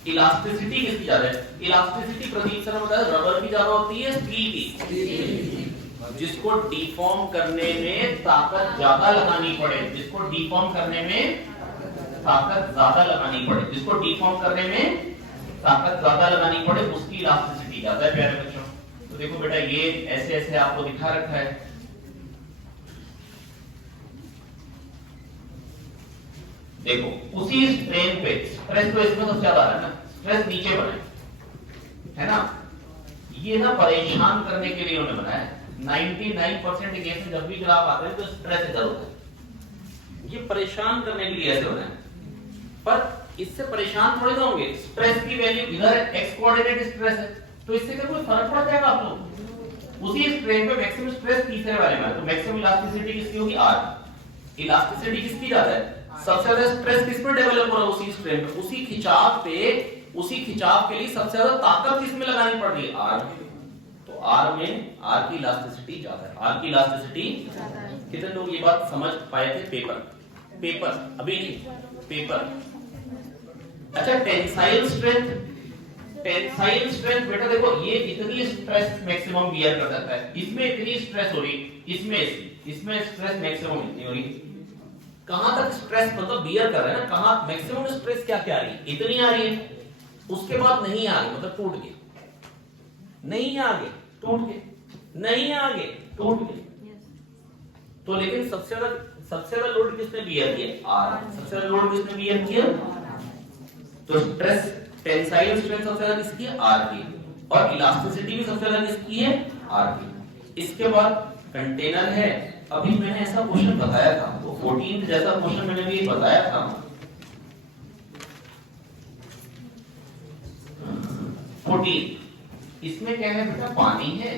इलास्टिसिटी किसकी ज्यादा है। इलास्टिसिटी प्रदीप सर ने बताया रबर की ज्यादा होती है स्टील की। जिसको डिफॉर्म करने में ताकत ज्यादा लगानी पड़े, जिसको डिफॉर्म करने में ताकत ज्यादा लगानी पड़े, जिसको डिफॉर्म करने में ताकत ज्यादा लगानी पड़े, उसकी इलास्टिसिटी ज्यादा है प्यारे बच्चों। तो देखो बेटा ये ऐसे ऐसे आपको दिखा रखा है। देखो उसी स्ट्रेन पे स्ट्रेस तो इसमें सबसे ज्यादा है ना, स्ट्रेस नीचे बने है ना, ये ना परेशान करने के लिए उन्होंने बनाया है। 99% केस में जब भी ग्राफ आते हैं तो स्ट्रेस इधर होता है, ये परेशान करने के लिए ऐसे बनाया। पर इससे परेशान थोड़े ना होंगे, स्ट्रेस की वैल्यू इधर है, एक्स कोऑर्डिनेट स्ट्रेस है, तो इससे क्या कोई फर्क पड़ जाएगा आप लोग। उसी स्ट्रेन पे मैक्सिमम स्ट्रेस तीसरे वाले में, तो मैक्सिमम इलास्टिसिटी किसकी होगी, r। इलास्टिसिटी किसकी ज्यादा है, सबसे ज्यादा स्ट्रेस किस पे डेवलप हो रहा है, उसी स्ट्रेन पे, उसी खिंचाव पे, उसी खिंचाव के लिए सबसे ज्यादा ताकत किसमें लगानी पड़ रही है, r। तो r में r की इलास्टिसिटी ज्यादा है, r की इलास्टिसिटी ज्यादा है। कितने लोग ये बात समझ पाए थे, पेपर अभी नहीं, पेपर। अच्छा टेंसाइल स्ट्रेंथ, टेंसाइल स्ट्रेंथ बेटा देखो ये इतनी स्ट्रेस मैक्सिमम बियर कर सकता है, इसमें इतनी स्ट्रेस हो रही, इसमें स्ट्रेस मैक्सिमम इतनी हो रही। कहां तक स्ट्रेस मतलब बियर कर रहा है ना, कहां मैक्सिमम स्ट्रेस क्या क्या आ रही है, इतनी आ रही है, उसके बाद नहीं आ रही मतलब टूट गई, नहीं आगे टूट गए, नहीं आगे टूट गए। तो लेकिन सबसे ज्यादा लोड किसने बियर किया, r। सबसे ज्यादा लोड किसने बियर किया, तो स्ट्रेस टेंसाइल स्ट्रेंथ सबसे ज्यादा किसकी है, r की, और इलास्टिसिटी भी सबसे ज्यादा किसकी है, r की। इसके बाद कंटेनर है। अभी मैंने ऐसा क्वेश्चन बताया था, वो 14th जैसा क्वेश्चन मैंने भी बताया था। 14 इसमें क्या है बेटा, पानी है,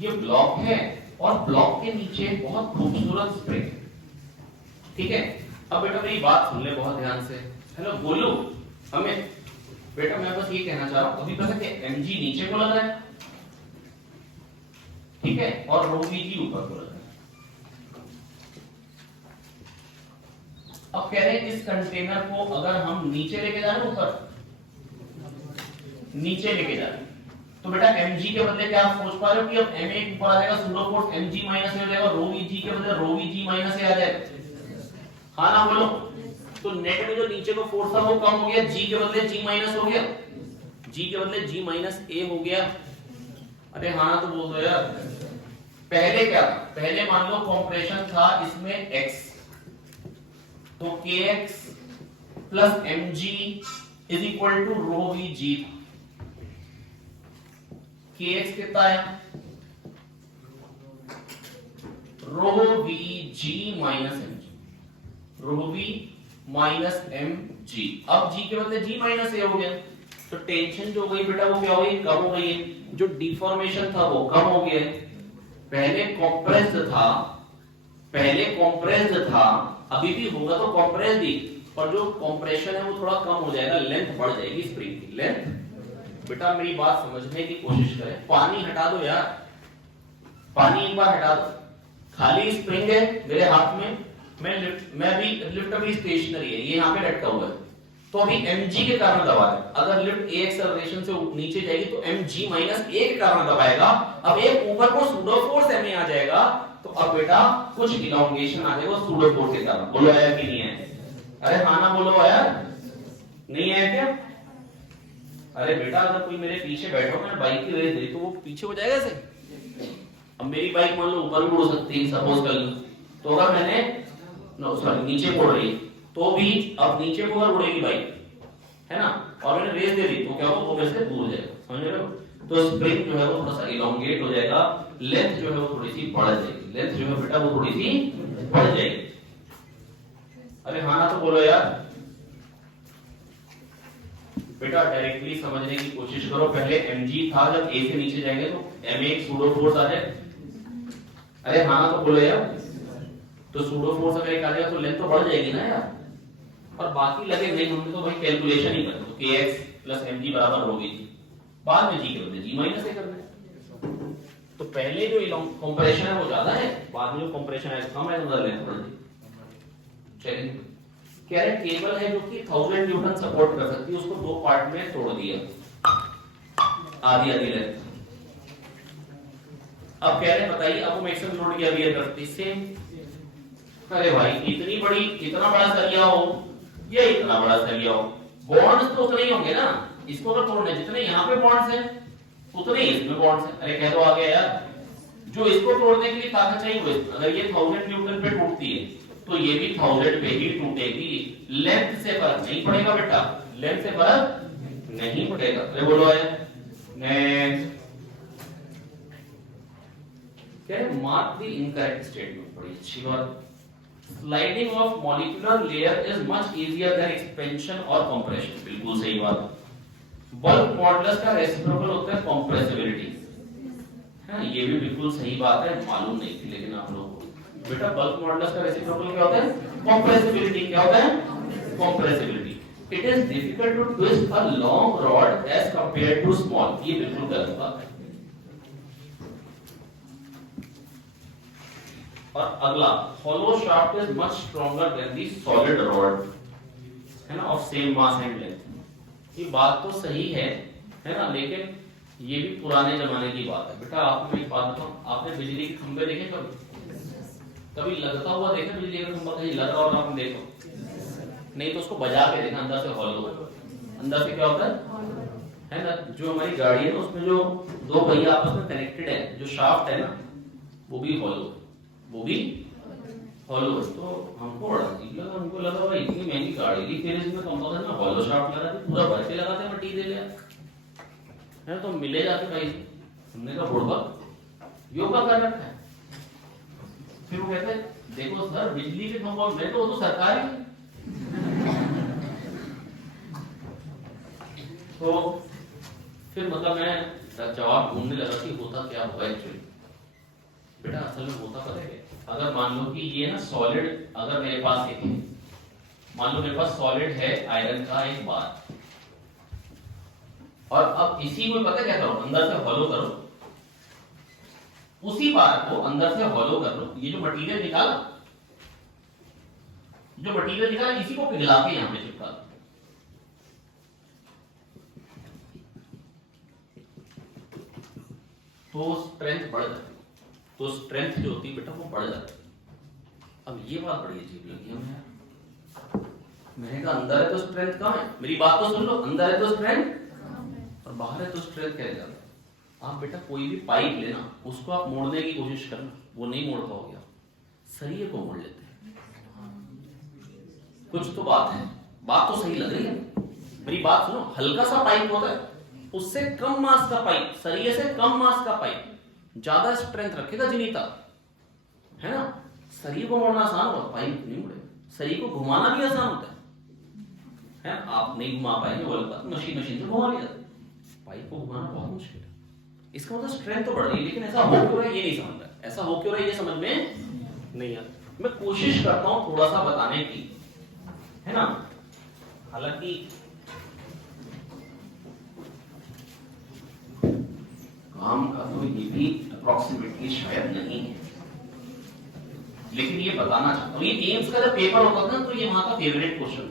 ये ब्लॉक है, और ब्लॉक के नीचे बहुत खूबसूरत स्प्रिंग। ठीक है, अब बेटा मेरी बात सुन ले बहुत ध्यान से। हेलो बोलू, हमें बेटा मैं बस ये कहना चाह रहा हूं, अभी पता है mg नीचे को लग रहा है, ठीक है, और ρvg ऊपर को लग रहा है। अब कह रहे हैं इस कंटेनर को अगर हम नीचे लेके जा रहे हैं, ऊपर नीचे लेके जा रहे हैं, तो बेटा mg के बदले क्या आप सोच पा रहे हो कि अब ma ऊपर आ जाएगा, pseudo force mg minus a हो जाएगा, ρvg के बदले ρvg माइनस a आ जाएगा। हाँ ना बोलो, तो नेट में जो नीचे का फोर्स था वो कम हो गया, g के बदले g माइनस हो गया, g के बदले g माइनस a हो गया। अरे हाँ तो बोल दो यार। पहले क्या था, पहले मान लो कंप्रेशन था इसमें x, तो kx plus mg is equal to ρvg। kx कितना है, ρvg minus mg, ρv minus mg। अब g के बदले g माइनस a हो गया, तो टेंशन जो हो गई बेटा वो क्या हो गई, कम हो गई है, जो डिफॉर्मेशन था वो कम हो गया। पहले कॉम्प्रेस्ड था, अभी भी होगा तो कॉम्प्रेस्ड ही, पर जो कॉम्प्रेशन है वो थोड़ा कम हो जाएगा, लेंथ बढ़ जाएगी स्प्रिंग की, लेंथ। बेटा मेरी बात समझने की कोशिश करें, पानी हटा दो यार, पानी एक बार हटा दो, खाली स्प्रिंग है मेरे हाथ में, मैं भी लिफ्ट अभी स्टेशनरी है, ये यहाँ पे लटका हुआ है, तो अभी mg के कारण दबा है, अगर लिफ्ट a एक्सेलरेशन से नीचे जाएगी तो mg माइनस a के कारण दबाएगा। अब एक ऊपर को सूडो फोर्स ma आ जाएगा, तो अब बेटा कुछ इलॉन्गेशन आ जाएगा सूडो फोर्स के कारण। बोलो आया कि नहीं है? अरे हाँ ना बोलो आया, नहीं है क्या? अरे बेटा अगर कोई मेरे पीछे बैठा हो, मैंने बाइक की रेस दी तो वो पीछे हो जाएगा ऐसे। अब मेरी बाइक मान लो ऊपर भी उड़ सकती है सपोज कर लो, तो अगर मैंने नीचे उड़ रही तो भी अब नीचे को अगर उड़ेगी बाइक, है ना, और मैंने रेस दे दी तो क्या होगा, वो मेरे से दूर हो जाएगा, समझ रहे हो? तो स्प्रिंग जो है वो थोड़ा सा इलोंगेट हो जाएगा, लेंथ जो है वो थोड़ी सी बढ़ जाएगी, लेंथ जो है बेटा वो थोड़ी सी बढ़ जाएगी। अरे हाँ ना तो बोलो यार। बेटा डायरेक्टली समझने की कोशिश करो, पहले mg था, जब a से नीचे जाएंगे तो ma एक सूडो फोर्स आ जाए। अरे हाँ ना तो बोलो यार। तो सूडो फोर्स अगर एक आ जाएगा तो लेंथ तो बढ़ जाएगी ना यार, और बाकी लगे नहीं होंगे तो भाई कैलकुलेशन ही कर दो, kx प्लस mg बराबर होगी, बाद में g कर दे, g माइनस a कर दे। तो पहले जो कंप्रेशन है वो ज्यादा है, बाद में जो कंप्रेशन है कम है, तो लेंथ बढ़ जाएगी। चलिए कह रहे केबल है जो कि 1000 न्यूटन सपोर्ट कर सकती है, उसको दो पार्ट में तोड़ दिया, आधी आधी लेंथ। अब कह रहे बताइए अब वो मैक्सिमम लोड क्या बियर करती से। अरे भाई इतनी बड़ी, इतना बड़ा सरिया हो या इतना बड़ा सरिया हो, बॉन्ड्स तो उतने ही होंगे ना, इसको अगर तोड़ने जितने यहाँ पे बॉन्ड्स हैं उतने ही इसमें बॉन्ड्स हैं। अरे कह दो आ गया यार, जो इसको तोड़ने के लिए ताकत चाहिए वो, अगर ये 1000 न्यूटन पे टूटती है तो ये भी 1000 पे ही टूटेगी, लेंथ से फर्क नहीं पड़ेगा बेटा, लेंथ से फर्क नहीं पड़ेगा। अरे बोलो है नेक्स्ट, क्या है, मार्क द इनकरेक्ट स्टेटमेंट, बड़ी अच्छी बात। Sliding of molecular layer is much easier than expansion और कंप्रेशन, बिल्कुल सही बात। बल्क मॉडुलस का रेसिप्रोकल होता है कंप्रेसिबिलिटी, है ना, ये भी बिल्कुल सही बात है, मालूम नहीं थी लेकिन आप लोगों को। बेटा बल्क मॉडुलस का रेसिप्रोकल क्या होता है? कंप्रेसिबिलिटी। क्या होता है? Compressibility. It is difficult to twist a long rod as compared to small, ये बिल्कुल गलत बात है। और अगला, hollow shaft is much stronger than the solid rod, है ना, of same mass and length। ये बात तो सही है ना, लेकिन ये भी पुराने जमाने की बात है। बेटा आपको एक बात बताऊं, आपने बिजली के खंभे देखे कभी लगता हुआ देखा बिजली का खंभा कहीं लग रहा और आपने देखो नहीं, तो उसको बजा के देखा, अंदर से हॉलो, अंदर से क्या होता है ना, जो हमारी गाड़ी है ना उसमें जो दो पहिया आपस में कनेक्टेड है, जो शाफ्ट है ना वो भी हॉलो, वो भी हॉलो। तो हमको बड़ा अजीब लगा, हमको लगा भाई इतनी महंगी गाड़ी ली, फिर इसमें कंपोजिट में हॉलो शाफ्ट लगा दी, पूरा भर के लगाते मट्टी दे लिया है, तो मिले जाते भाई। हमने कहा बुढ़वा योगा कर रखा है। फिर वो कहते हैं देखो सर बिजली के खंभा में तो वो तो सरकारी है। तो फिर मतलब मैं जवाब ढूंढने लगा कि होता क्या होगा एक्चुअली। बेटा असल में होता पता है, अगर मान लो कि ये ना सॉलिड, अगर मेरे पास एक है, मान लो मेरे पास सॉलिड है आयरन का एक बार, और अब इसी को पता क्या करो, अंदर से हॉलो करो, उसी बार को अंदर से हॉलो कर लो, ये जो मटेरियल निकाला, इसी को पिघला के यहां पे चिपका दो। तो स्ट्रेंथ बढ़ जाती, तो स्ट्रेंथ जो होती है बेटा वो बढ़ जाती है। अब ये बात बड़ी अजीब लगी हमें, मैंने कहा अंदर है तो स्ट्रेंथ कम है, मेरी बात तो सुन लो, अंदर है तो स्ट्रेंथ और बाहर है तो स्ट्रेंथ क्या जाता है। आप बेटा कोई भी पाइप लेना, उसको आप मोड़ने की कोशिश करना, वो नहीं मोड़ पाओगे, सरिये को मोड़ लेते हैं। कुछ तो बात है, बात तो सही लग रही है, मेरी बात सुनो। हल्का सा पाइप होता है, उससे कम मास का पाइप, सरिये से कम मास का पाइप ज्यादा स्ट्रेंथ रखेगा जिनीता, है ना। सरिये को मोड़ना आसान होगा, पाइप नहीं मुड़ेगा। सरिये को घुमाना भी आसान होता है, आप नहीं घुमा पाएंगे, बोलता मशीन से घुमा लिया, पाइप को घुमाना बहुत मुश्किल है। इसका मतलब स्ट्रेंथ तो बढ़ रही है, लेकिन ऐसा हो क्यों रहा है ये नहीं समझ रहा, ऐसा हो क्यों रहा है ये समझ में नहीं आता। मैं कोशिश करता हूं थोड़ा सा बताने की, है ना, हालांकि काम का तो ये भी अप्रोक्सीमेटली शायद नहीं है, लेकिन ये बताना चाहता हूं। ये एम्स का जब पेपर होता था ना, तो ये वहां का फेवरेट क्वेश्चन,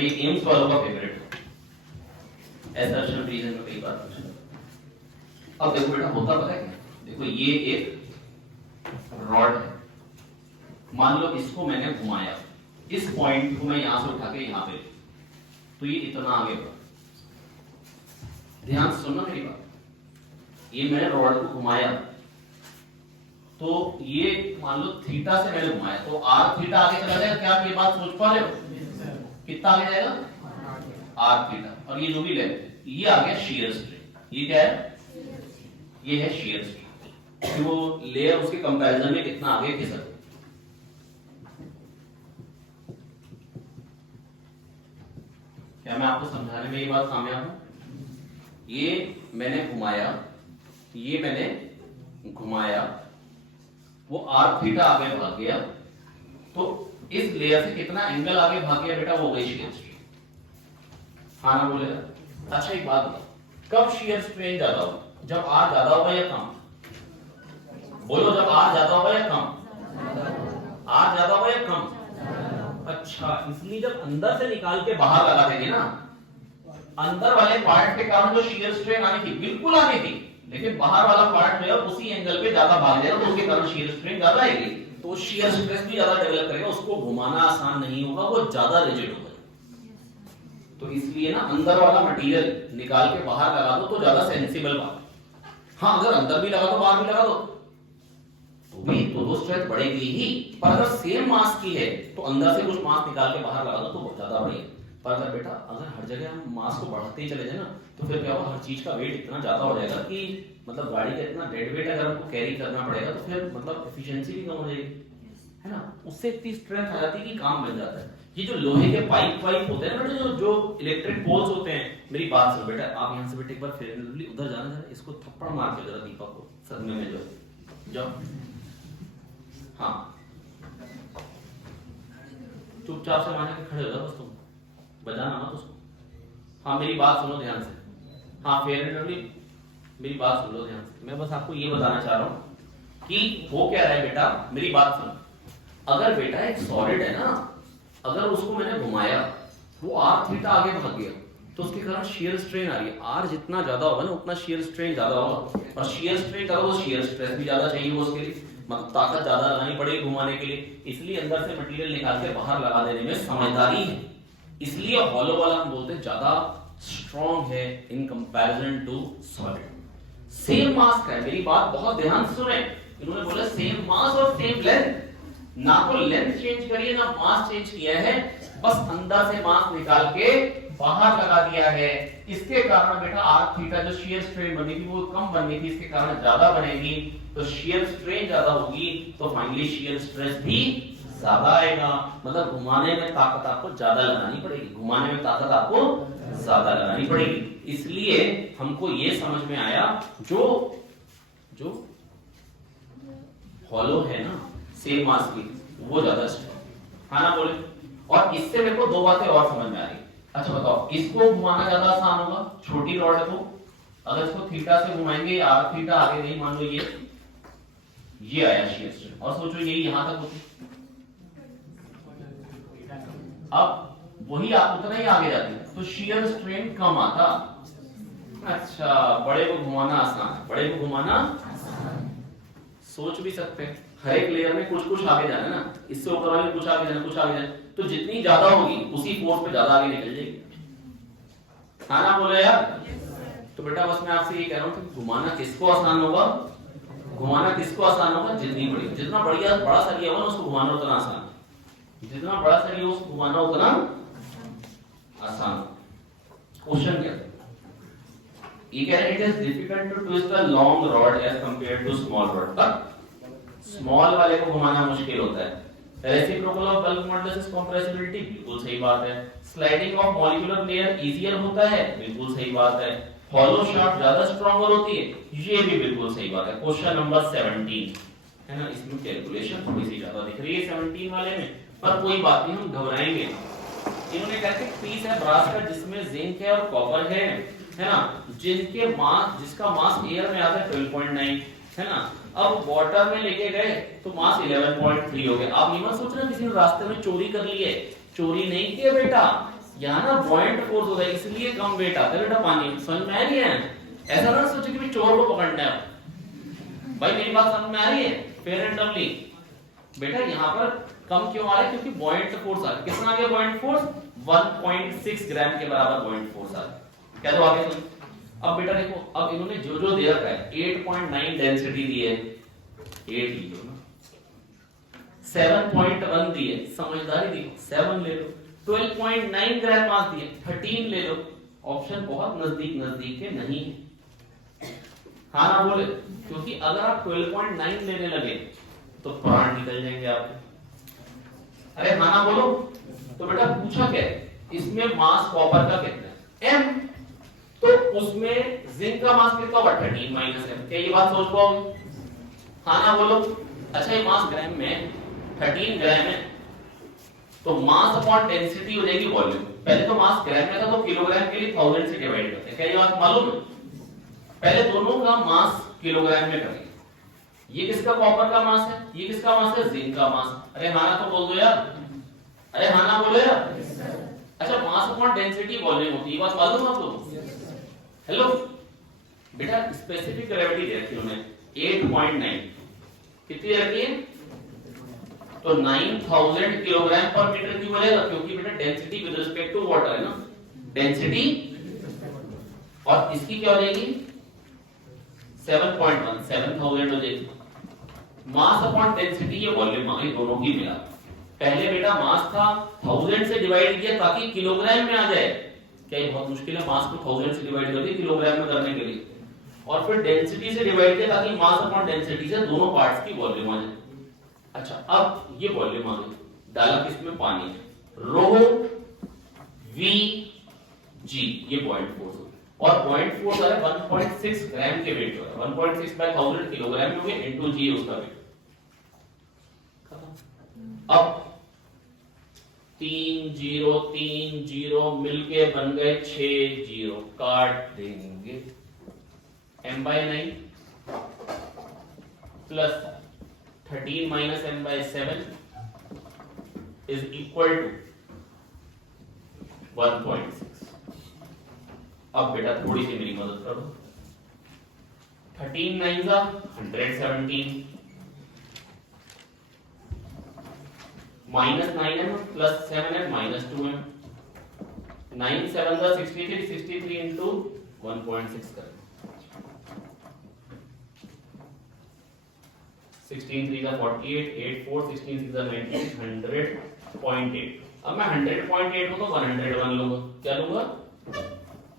भाई एम्स वालों का फेवरेट है, असर्शन रीजन में कई बार पूछा। अब देखो बेटा होता पता है क्या, देखो ये एक रॉड है, मान लो इसको मैंने घुमाया, इस पॉइंट को मैं यहां से उठा के यहां पे, तो ये इतना आगे बढ़ा। ध्यान से सुनना मेरी बात, ये मैंने रॉड को घुमाया, तो ये मान लो थीटा से मैंने घुमाया, तो आर थीटा आगे चला जाएगा। क्या आप ये बात सोच पा रहे हो? कितना आगे जाएगा? R theta. और ये जो भी लेंथ, ये आ गया शियर स्ट्रेन। ये क्या है? ये है शियर स्ट्रेन। तो वो लेयर उसके कंपैरिजन में कितना आगे खिसक। क्या मैं आपको समझाने में ये बात कामयाब हूं? ये मैंने घुमाया, ये मैंने घुमाया, वो आर थीटा आगे भाग गया, तो इस लेयर से कितना एंगल आगे भाग गया बेटा? वो गई शियर स्ट्रेन। हाँ ना बोलेगा? अच्छा एक बात बताओ, कब शियर स्ट्रेन ज्यादा होगा? जब आर ज्यादा होगा या कम? बोलो, जब आर ज्यादा होगा या कम? आर ज्यादा होगा या कम? अच्छा, इसलिए जब अंदर से निकाल के बाहर लगा देंगे ना, अंदर वाले पार्ट के कारण जो शियर स्ट्रेन आनी थी बिल्कुल आनी थी, लेकिन बाहर वाला पार्ट जो है उसी एंगल पे ज्यादा भाग जाएगा, तो उसके कारण शियर स्ट्रेन ज्यादा आएगी, तो शियर स्ट्रेस भी ज्यादा डेवलप करेगा, उसको घुमाना आसान नहीं होगा, वो ज्यादा रिजिड होगा। तो इसलिए ना अंदर वाला मटेरियल निकाल के बाहर लगा दो तो ज्यादा सेंसिबल बात। हाँ, अगर अंदर भी लगा दो बाहर भी लगा दो तो भी तो स्ट्रेंथ बढ़ेगी ही, पर अगर सेम मास की है तो अंदर से कुछ मास निकाल के बाहर लगा दो तो बहुत ज्यादा बढ़ेगी। पर अगर बेटा अगर हर जगह हम मास को बढ़ाते ही चले जाए ना, तो फिर क्या होगा, हर चीज का वेट इतना ज्यादा हो जाएगा कि मतलब गाड़ी का इतना डेड वेट अगर हमको कैरी करना पड़ेगा तो फिर मतलब एफिशिएंसी भी कम हो जाएगी, है ना? उससे इतनी स्ट्रेंथ आ जाती है कि काम बन जाता है। ये जो लोहे के पाइप वाइप होते हैं ना बेटा, जो इलेक्ट्रिक पोल्स होते हैं, मेरी बात सुनो बेटा, आप यहाँ से बेटा एक बार फिर उधर जाना जरा, इसको थप्पड़ मार के जरा दीपक को सदमे में जो हाँ चुपचाप से माने के खड़े हो जाओ, बस तुम बजाना मत उसको। हाँ मेरी बात सुनो ध्यान से, हाँ फेयर एंड लवली मेरी बात सुन लो ध्यान से, मैं बस आपको ये बताना चाह रहा हूँ कि हो क्या रहा है बेटा, मेरी बात सुनो। अगर बेटा एक सॉलिड है ना, अगर उसको मैंने घुमाया, वो आर थीटा आगे भाग गया, तो उसके कारण शियर स्ट्रेन आ रही है। आर जितना ज्यादा होगा ना उतना शियर स्ट्रेन ज्यादा होगा, और शियर स्ट्रेन ज्यादा तो शियर स्ट्रेस भी ज्यादा चाहिए वो, उसके लिए मतलब ताकत ज्यादा लगानी पड़ेगी घुमाने के लिए। इसलिए अंदर से मटेरियल निकाल के बाहर लगा देने में समझदारी है, इसलिए हॉलो वाला हम बोलते हैं ज्यादा स्ट्रॉन्ग है in comparison to solid. Same mass का है, मेरी बात बहुत ध्यान से सुने, इन्होंने बोला सेम मास और सेम लेंथ, ना तो लेंथ चेंज करिए ना मास चेंज किया है, बस अंदर से मास निकाल के बाहर लगा दिया है। इसके कारण बेटा आर थीटा जो शियर स्ट्रेन बनी थी वो कम बननी थी, इसके कारण ज्यादा बनेगी, तो शियर स्ट्रेन ज्यादा होगी, तो फाइनली शियर स्ट्रेस भी ज्यादा आएगा। मतलब घुमाने में ताकत आपको ज्यादा लगानी पड़ेगी, घुमाने में ताकत आपको ज्यादा लगानी पड़ेगी। इसलिए हमको ये समझ में आया जो जो हॉलो है ना सेम मास की, वो ज्यादा स्ट्रॉन्ग, हाँ ना बोले? और इससे मेरे को दो बातें और समझ में आ रही। अच्छा बताओ, इसको घुमाना ज्यादा आसान होगा, छोटी रॉड को अगर इसको थीटा से घुमाएंगे, आर थीटा आगे नहीं, मान लो ये आया शियर स्ट्रेन, और सोचो यही यहां तक होती, अब वही आप उतना ही आगे जाते हैं तो शियर स्ट्रेन कम आता। अच्छा, बड़े को घुमाना आसान है, बड़े को घुमाना सोच भी सकते हैं, हर एक लेयर में कुछ कुछ आगे जाना ना, इससे ऊपर वाले कुछ आगे जाना, कुछ आगे जाना, तो जितनी ज्यादा होगी उसी फोर्स पे ज्यादा आगे निकल जाएगी, हाँ ना बोले यार? तो बेटा बस मैं आपसे ये कह रहा हूँ कि घुमाना किसको आसान होगा, घुमाना किसको आसान होगा? जितनी बड़ी, जितना बढ़िया बड़ा सरिया होगा उसको घुमाना उतना आसान, जितना बड़ा सरिया उसको घुमाना उतना आसान। क्वेश्चन क्या ये कह रहे हैं, it is difficult to twist a long rod as compared to small rod. Small वाले को घुमाना मुश्किल होता है। Reciprocal of bulk modulus compressibility, बिल्कुल सही बात है। Sliding of molecular layer easier होता है, बिल्कुल सही बात है। हॉलो शाफ्ट ज्यादा स्ट्रॉन्गर होती है, ये भी बिल्कुल सही बात है। क्वेश्चन नंबर 17 है ना, इसमें कैलकुलेशन थोड़ी सी ज्यादा दिख रही है 17 वाले में, पर कोई बात नहीं, हम घबराएंगे। इन्होंने कहा कि पीस है ब्रास का जिसमें जिंक है और कॉपर है ना, जिनके मास, जिसका मास एयर में आता है 12.9 है ना, अब वाटर में लेके गए तो मास 11.3 हो गया। आप नहीं मत सोचना किसी ने रास्ते में चोरी कर ली है, चोरी नहीं की है बेटा, यहाँ ना बॉइंट फोर्स होता है, इसलिए कम वेट आता है बेटा पानी। समझ में आ रही है? ऐसा ना सोचो कि भाई चोर को पकड़ना है। भाई मेरी बात समझ में आ रही है? फेयर एंड लवली बेटा यहाँ पर कम क्यों आ रहा है? क्योंकि बॉइंट फोर्स आ गया। कितना आ गया बॉइंट फोर्स? 1.6 ग्राम के बराबर बॉइंट फोर्स आ गया। क्या तो आ गया तुम? अब बेटा देखो, अब इन्होंने जो जो दे रखा है, 8.9 डेंसिटी दी है, 8 ली लो ना, 7.1 दी है, समझदारी दी, 7 ले लो, 12.9 ग्राम मास दिए, 13 ले लो। ऑप्शन बहुत नजदीक नजदीक के नहीं है। हाँ ना बोले? क्योंकि अगर आप 12.9 लेने लगे तो प्राण निकल जाएंगे आपके। अरे हाँ ना बोलो? तो बेटा पूछा क्या है इसमें? मास कॉपर का कितना है? m। तो उसमें जिंक का मास कितना होगा? 13 माइनस m। क्या ये बात सोच पाओगे? हाँ ना बोलो? अच्छा ये मास ग्राम में 13 ग्राम है, तो मास अपॉन डेंसिटी हो जाएगी वॉल्यूम। पहले तो मास ग्राम में था तो किलोग्राम के लिए 1000 से डिवाइड करते हैं। क्या ये बात मालूम है? पहले दोनों का मास किलोग्राम में करेंगे। ये किसका कॉपर का मास है, ये किसका मास है? जिंक का मास। अरे हाँ ना तो बोल दो यार। अरे हाँ ना बोलो यार। अच्छा मास अपॉन डेंसिटी वॉल्यूम होती है, ये बात मालूम है आपको? हेलो बेटा, स्पेसिफिक ग्रेविटी दे रखी उन्होंने 8.9, कितनी रखी है? तो 9000 किलोग्राम पर मीटर क्यूब बनेगा, क्योंकि बेटा density with respect to water है ना, डेंसिटी, और इसकी क्या हो जाएगी? 7.1, 7000 हो जाएगी। मास अपॉन डेंसिटी ये वॉल्यूम आ गई दोनों की मिला। पहले बेटा मास था 1000 से डिवाइड किया ताकि किलोग्राम में आ जाए। क्या ये बहुत मुश्किल है मास को 1000 से डिवाइड करके किलोग्राम में करने के लिए? और फिर डेंसिटी से डिवाइड किया ताकि मास अपॉन डेंसिटी से दोनों पार्ट्स की वॉल्यूम आ जाए। अच्छा अब ये वॉल्यूम आ गई, डाला किसमें? पानी। रो वी जी ये पॉइंट फोर्स और पॉइंट फोर्स है 1.6 ग्राम के वेट पर, 1.6 बाय 1000 किलोग्राम हो गया इनटू जी उसका वेट। अब 3 0 मिलके बन गए 6 0, काट देंगे। m/9 plus 13 minus m/7 is equal to 1.6। अब बेटा थोड़ी सी मेरी मदद करो। 13 9 जा 117 minus 9m plus 7m minus 2m, 9 7 जा 63, 63 इंटू 1.6 कर 16 3 जा 48, 8 4 16 6 जा 90, 100.8। अब मैं 100.8 को तो 101 लूंगा। क्या लूंगा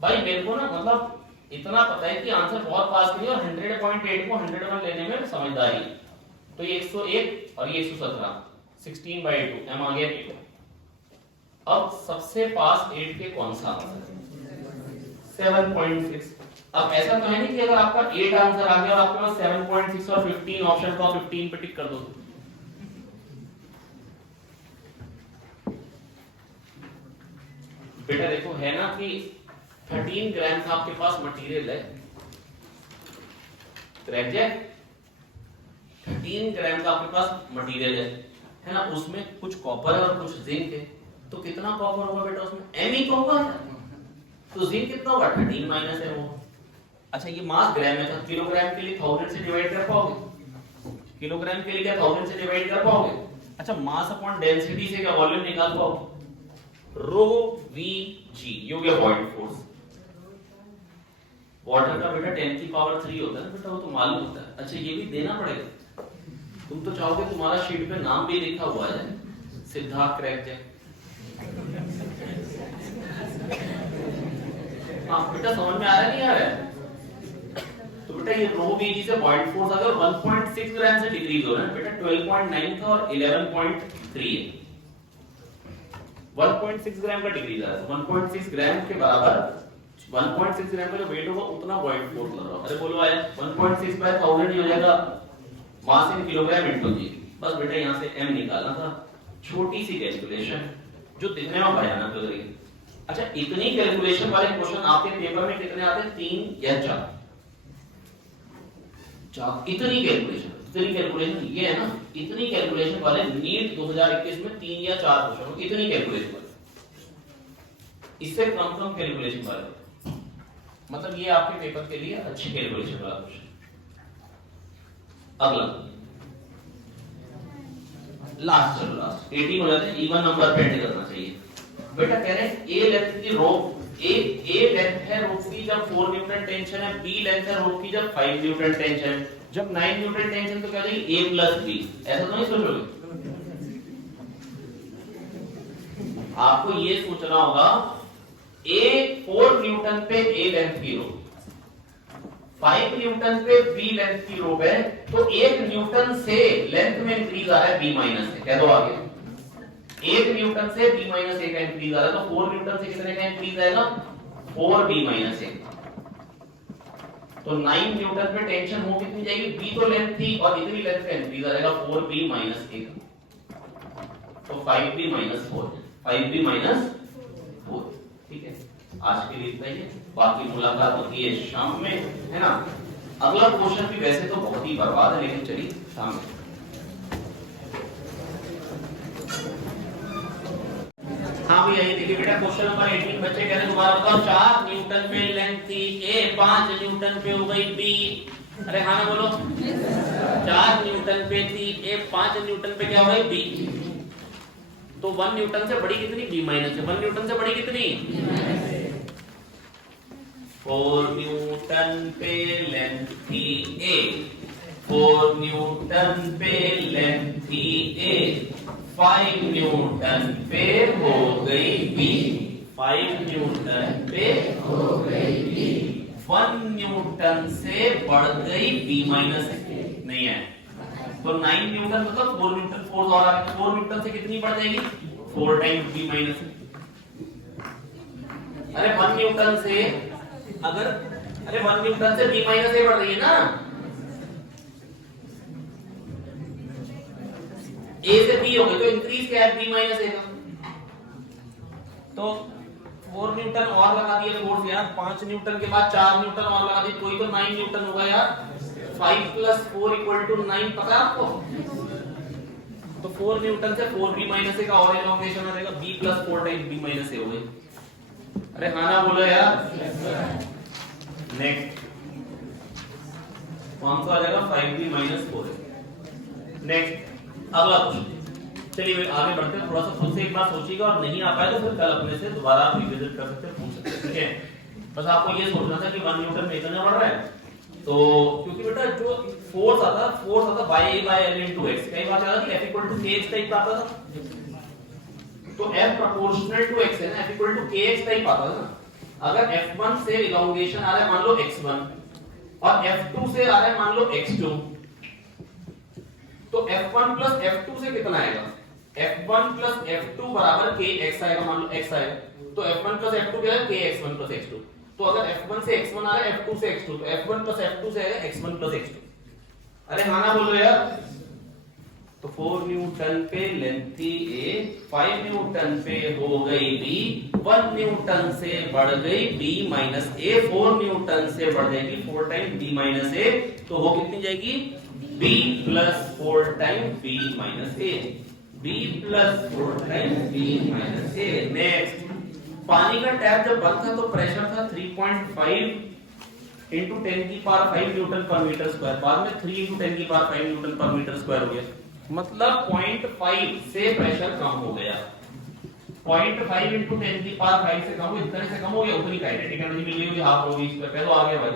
भाई? मेरे को ना मतलब इतना पता है कि आंसर बहुत फास्ट नहीं है, और 100.8 को 101 लेने में समझदारी है। तो ये 101 और ये 117, 16/2 m आ गया 8। अब सबसे पास 8 के कौन सा आंसर है? 7.6। अब ऐसा तो है नहीं कि अगर आपका 8 आंसर आ गया और आपके पास 7.6 और 15 ऑप्शन को आप 15 पे टिक कर दो। बेटा देखो है ना कि 13 ग्राम का आपके पास मटेरियल है, करेक्ट है? 13 ग्राम का आपके पास मटेरियल है ना, उसमें कुछ कॉपर है और कुछ जिंक है। तो कितना कॉपर होगा बेटा उसमें? m ही तो होगा। तो जिंक कितना होगा? 13 माइनस है वो। अच्छा ये मास ग्राम में था, किलोग्राम के लिए 1000 से डिवाइड कर पाओगे? किलोग्राम के लिए क्या 1000 से डिवाइड कर पाओगे? अच्छा मास अपॉन डेंसिटी से क्या वॉल्यूम निकाल पाओगे? रो वी जी ये हो गया पॉइंट फोर्स। वाटर का बेटा 10⁻³ होता है बेटा, वो तो मालूम होता है। अच्छा ये भी देना पड़ेगा? तुम तो चाहोगे तुम्हारा शीट पे नाम भी लिखा हुआ है सिद्धार्थ क्रैकजैक। हाँ बेटा समझ में आ रहा है नहीं आ रहा है? तो बेटा ये रो वी से पॉइंट फोर्स आ गया और 1.6 ग्राम से डिक्रीज हो रहा है बेटा। 12.9 था और 11.3 है, 1.6 ग्राम का डिक्रीज आ रहा है। 1.6 ग्राम के बराबर 1.6 ग्राम का जो वेट होगा उतना पॉइंट फोर्स कर रहा हूं। अरे बोलो आया 1.6 बाय 1000 ही हो जाएगा मास इन किलोग्राम इनटू जी। बस बेटा यहां से m निकालना था। छोटी सी कैलकुलेशन जो दिखने में भयानक लग रही है। अच्छा इतनी कैलकुलेशन वाले क्वेश्चन आपके पेपर में कितने आते हैं? 3 या 4। इतनी कैलकुलेशन ये है ना, इतनी कैलकुलेशन वाले नीट 2021 में 3 या 4 क्वेश्चन, इतनी कैलकुलेशन वाले। इससे कम कैलकुलेशन वाले, मतलब ये आपके पेपर के लिए अच्छी कैलकुलेशन वाला क्वेश्चन। अगला लास्ट 18 हो जाते हैं, इवन नंबर पे एंड करना चाहिए। बेटा कह रहे हैं ए लेंथ की रोप, ए लेंथ है रोप की जब 4 न्यूटन टेंशन है, बी लेंथ है रोप की जब 5 न्यूटन टेंशन है, जब 9 न्यूटन टेंशन तो क्या जाएगी a प्लस b, ऐसा तो नहीं सोचोगे। आपको ये सोचना होगा a 4 न्यूटन पे a लेंथ की रोप, 5 न्यूटन पे b लेंथ की रोप है, तो 1 न्यूटन से लेंथ में इंक्रीज आ रहा है b माइनस से, कह दो आगे 1 न्यूटन से b माइनस 1 का इंक्रीज आ रहा है, तो 4 न्यूटन से कितने का इंक्रीज आएगा 4b माइनस 1। तो 9 न्यूटन पे टेंशन हो कितनी जाएगी, b तो लेंथ थी और इतनी लेंथ का इंक्रीज आ जाएगा 4b माइनस 1, तो 5b माइनस 4, 5b माइनस 4। ठीक है, आज के लिए इतना ही है, बाकी मुलाकात होती है शाम में, है ना। अगला क्वेश्चन भी वैसे तो बहुत ही बर्बाद है, लेकिन चलिए शाम में। हाँ भैया ये देखिए बेटा क्वेश्चन नंबर 18, बच्चे कह रहे हैं दोबारा बताओ, 4 न्यूटन पे लेंथ थी ए, 5 न्यूटन पे हो गई बी, अरे हाँ ना बोलो, 4 न्यूटन पे थी ए, 5 न्यूटन पे क्या हो गई बी, तो 1 न्यूटन से बड़ी कितनी बी माइनस है, 1 न्यूटन से बड़ी कितनी 4 न्यूटन पे लेंथ थी ए, 4 न्यूटन पे लेंथ थी ए, 5 न्यूटन पे हो गई बी, 5 न्यूटन पे हो गई बी, 1 न्यूटन से बढ़ गई बी माइनस नहीं है, तो 9 न्यूटन मतलब 4 न्यूटन, 4 और 4 न्यूटन से कितनी बढ़ जाएगी 4 टाइम्स बी माइनस। अरे 1 न्यूटन से अगर, अरे 1 न्यूटन से बी माइनस ए बढ़ रही है ना, ए से बी हो गई तो इंक्रीज क्या है बी माइनस ए का, तो 4 न्यूटन और लगा दिए फोर्स यार, 5 न्यूटन के बाद 4 न्यूटन और लगा दिए, कोई तो 9 न्यूटन होगा यार, 5 प्लस 4 इक्वल टू 9, पता है आपको, तो 4 न्यूटन से 4b माइनस ए का और एलोंगेशन आ जाएगा, b plus 4 times b minus A हो गई। अरे हाँ ना बोलो यार। नेक्स्ट कौन सा आ जाएगा 5b माइनस 4। नेक्स्ट अगला क्वेश्चन, चलिए आगे बढ़ते हैं, थोड़ा सा खुद से एक बार सोचिएगा और नहीं आ पाए तो फिर कल अपने से दोबारा आप रिविजिट कर सकते हैं, पूछ सकते हैं। ठीक है, बस आपको ये सोचना था कि 1 न्यूटन में इतना बढ़ रहा है, तो क्योंकि बेटा जो फोर्स आता y by l into x, कई बार क्या था कि f equal to kx type आता था, तो f proportional to x है ना, f equal to kx type आता था ना। अगर f1 से इलोंगेशन आ रहा है मान लो x1 और f2 से आ रहा है मान लो x2, तो f1 प्लस f2 से कितना आएगा, f1 प्लस f2 बराबर kx आएगा, मान लो x आएगा, तो f1 प्लस f2 क्या है kx1 प्लस x2, तो अगर f1 से x1 आ रहा है f2 से x2, तो f1 प्लस f2 से आएगा x1 प्लस x2। अरे हाँ ना बोलो यार, तो 4 न्यूटन पे लेंथ थी a, 5 न्यूटन पे हो गई b, 1 न्यूटन से बढ़ गई b माइनस a, 4 न्यूटन से बढ़ जाएगी 4 टाइम b माइनस a, तो वो कितनी जाएगी b plus 4 time b minus a, b plus 4 time b minus a। Next, पानी का टैप जब बंद था तो प्रेशर था 3.5 इंटू 10 की पावर 5 न्यूटन पर मीटर स्क्वायर, बाद में 3 इंटू 10 की पावर 5 न्यूटन पर मीटर स्क्वायर हो गया, मतलब 0.5 से प्रेशर कम हो गया, 0.5 इंटू 10 की पावर 5 से कम, जितने से कम हो गया उतनी काइनेटिक एनर्जी मिल गई, हाफ रो v स्क्वायर, पहले आ गया भाई,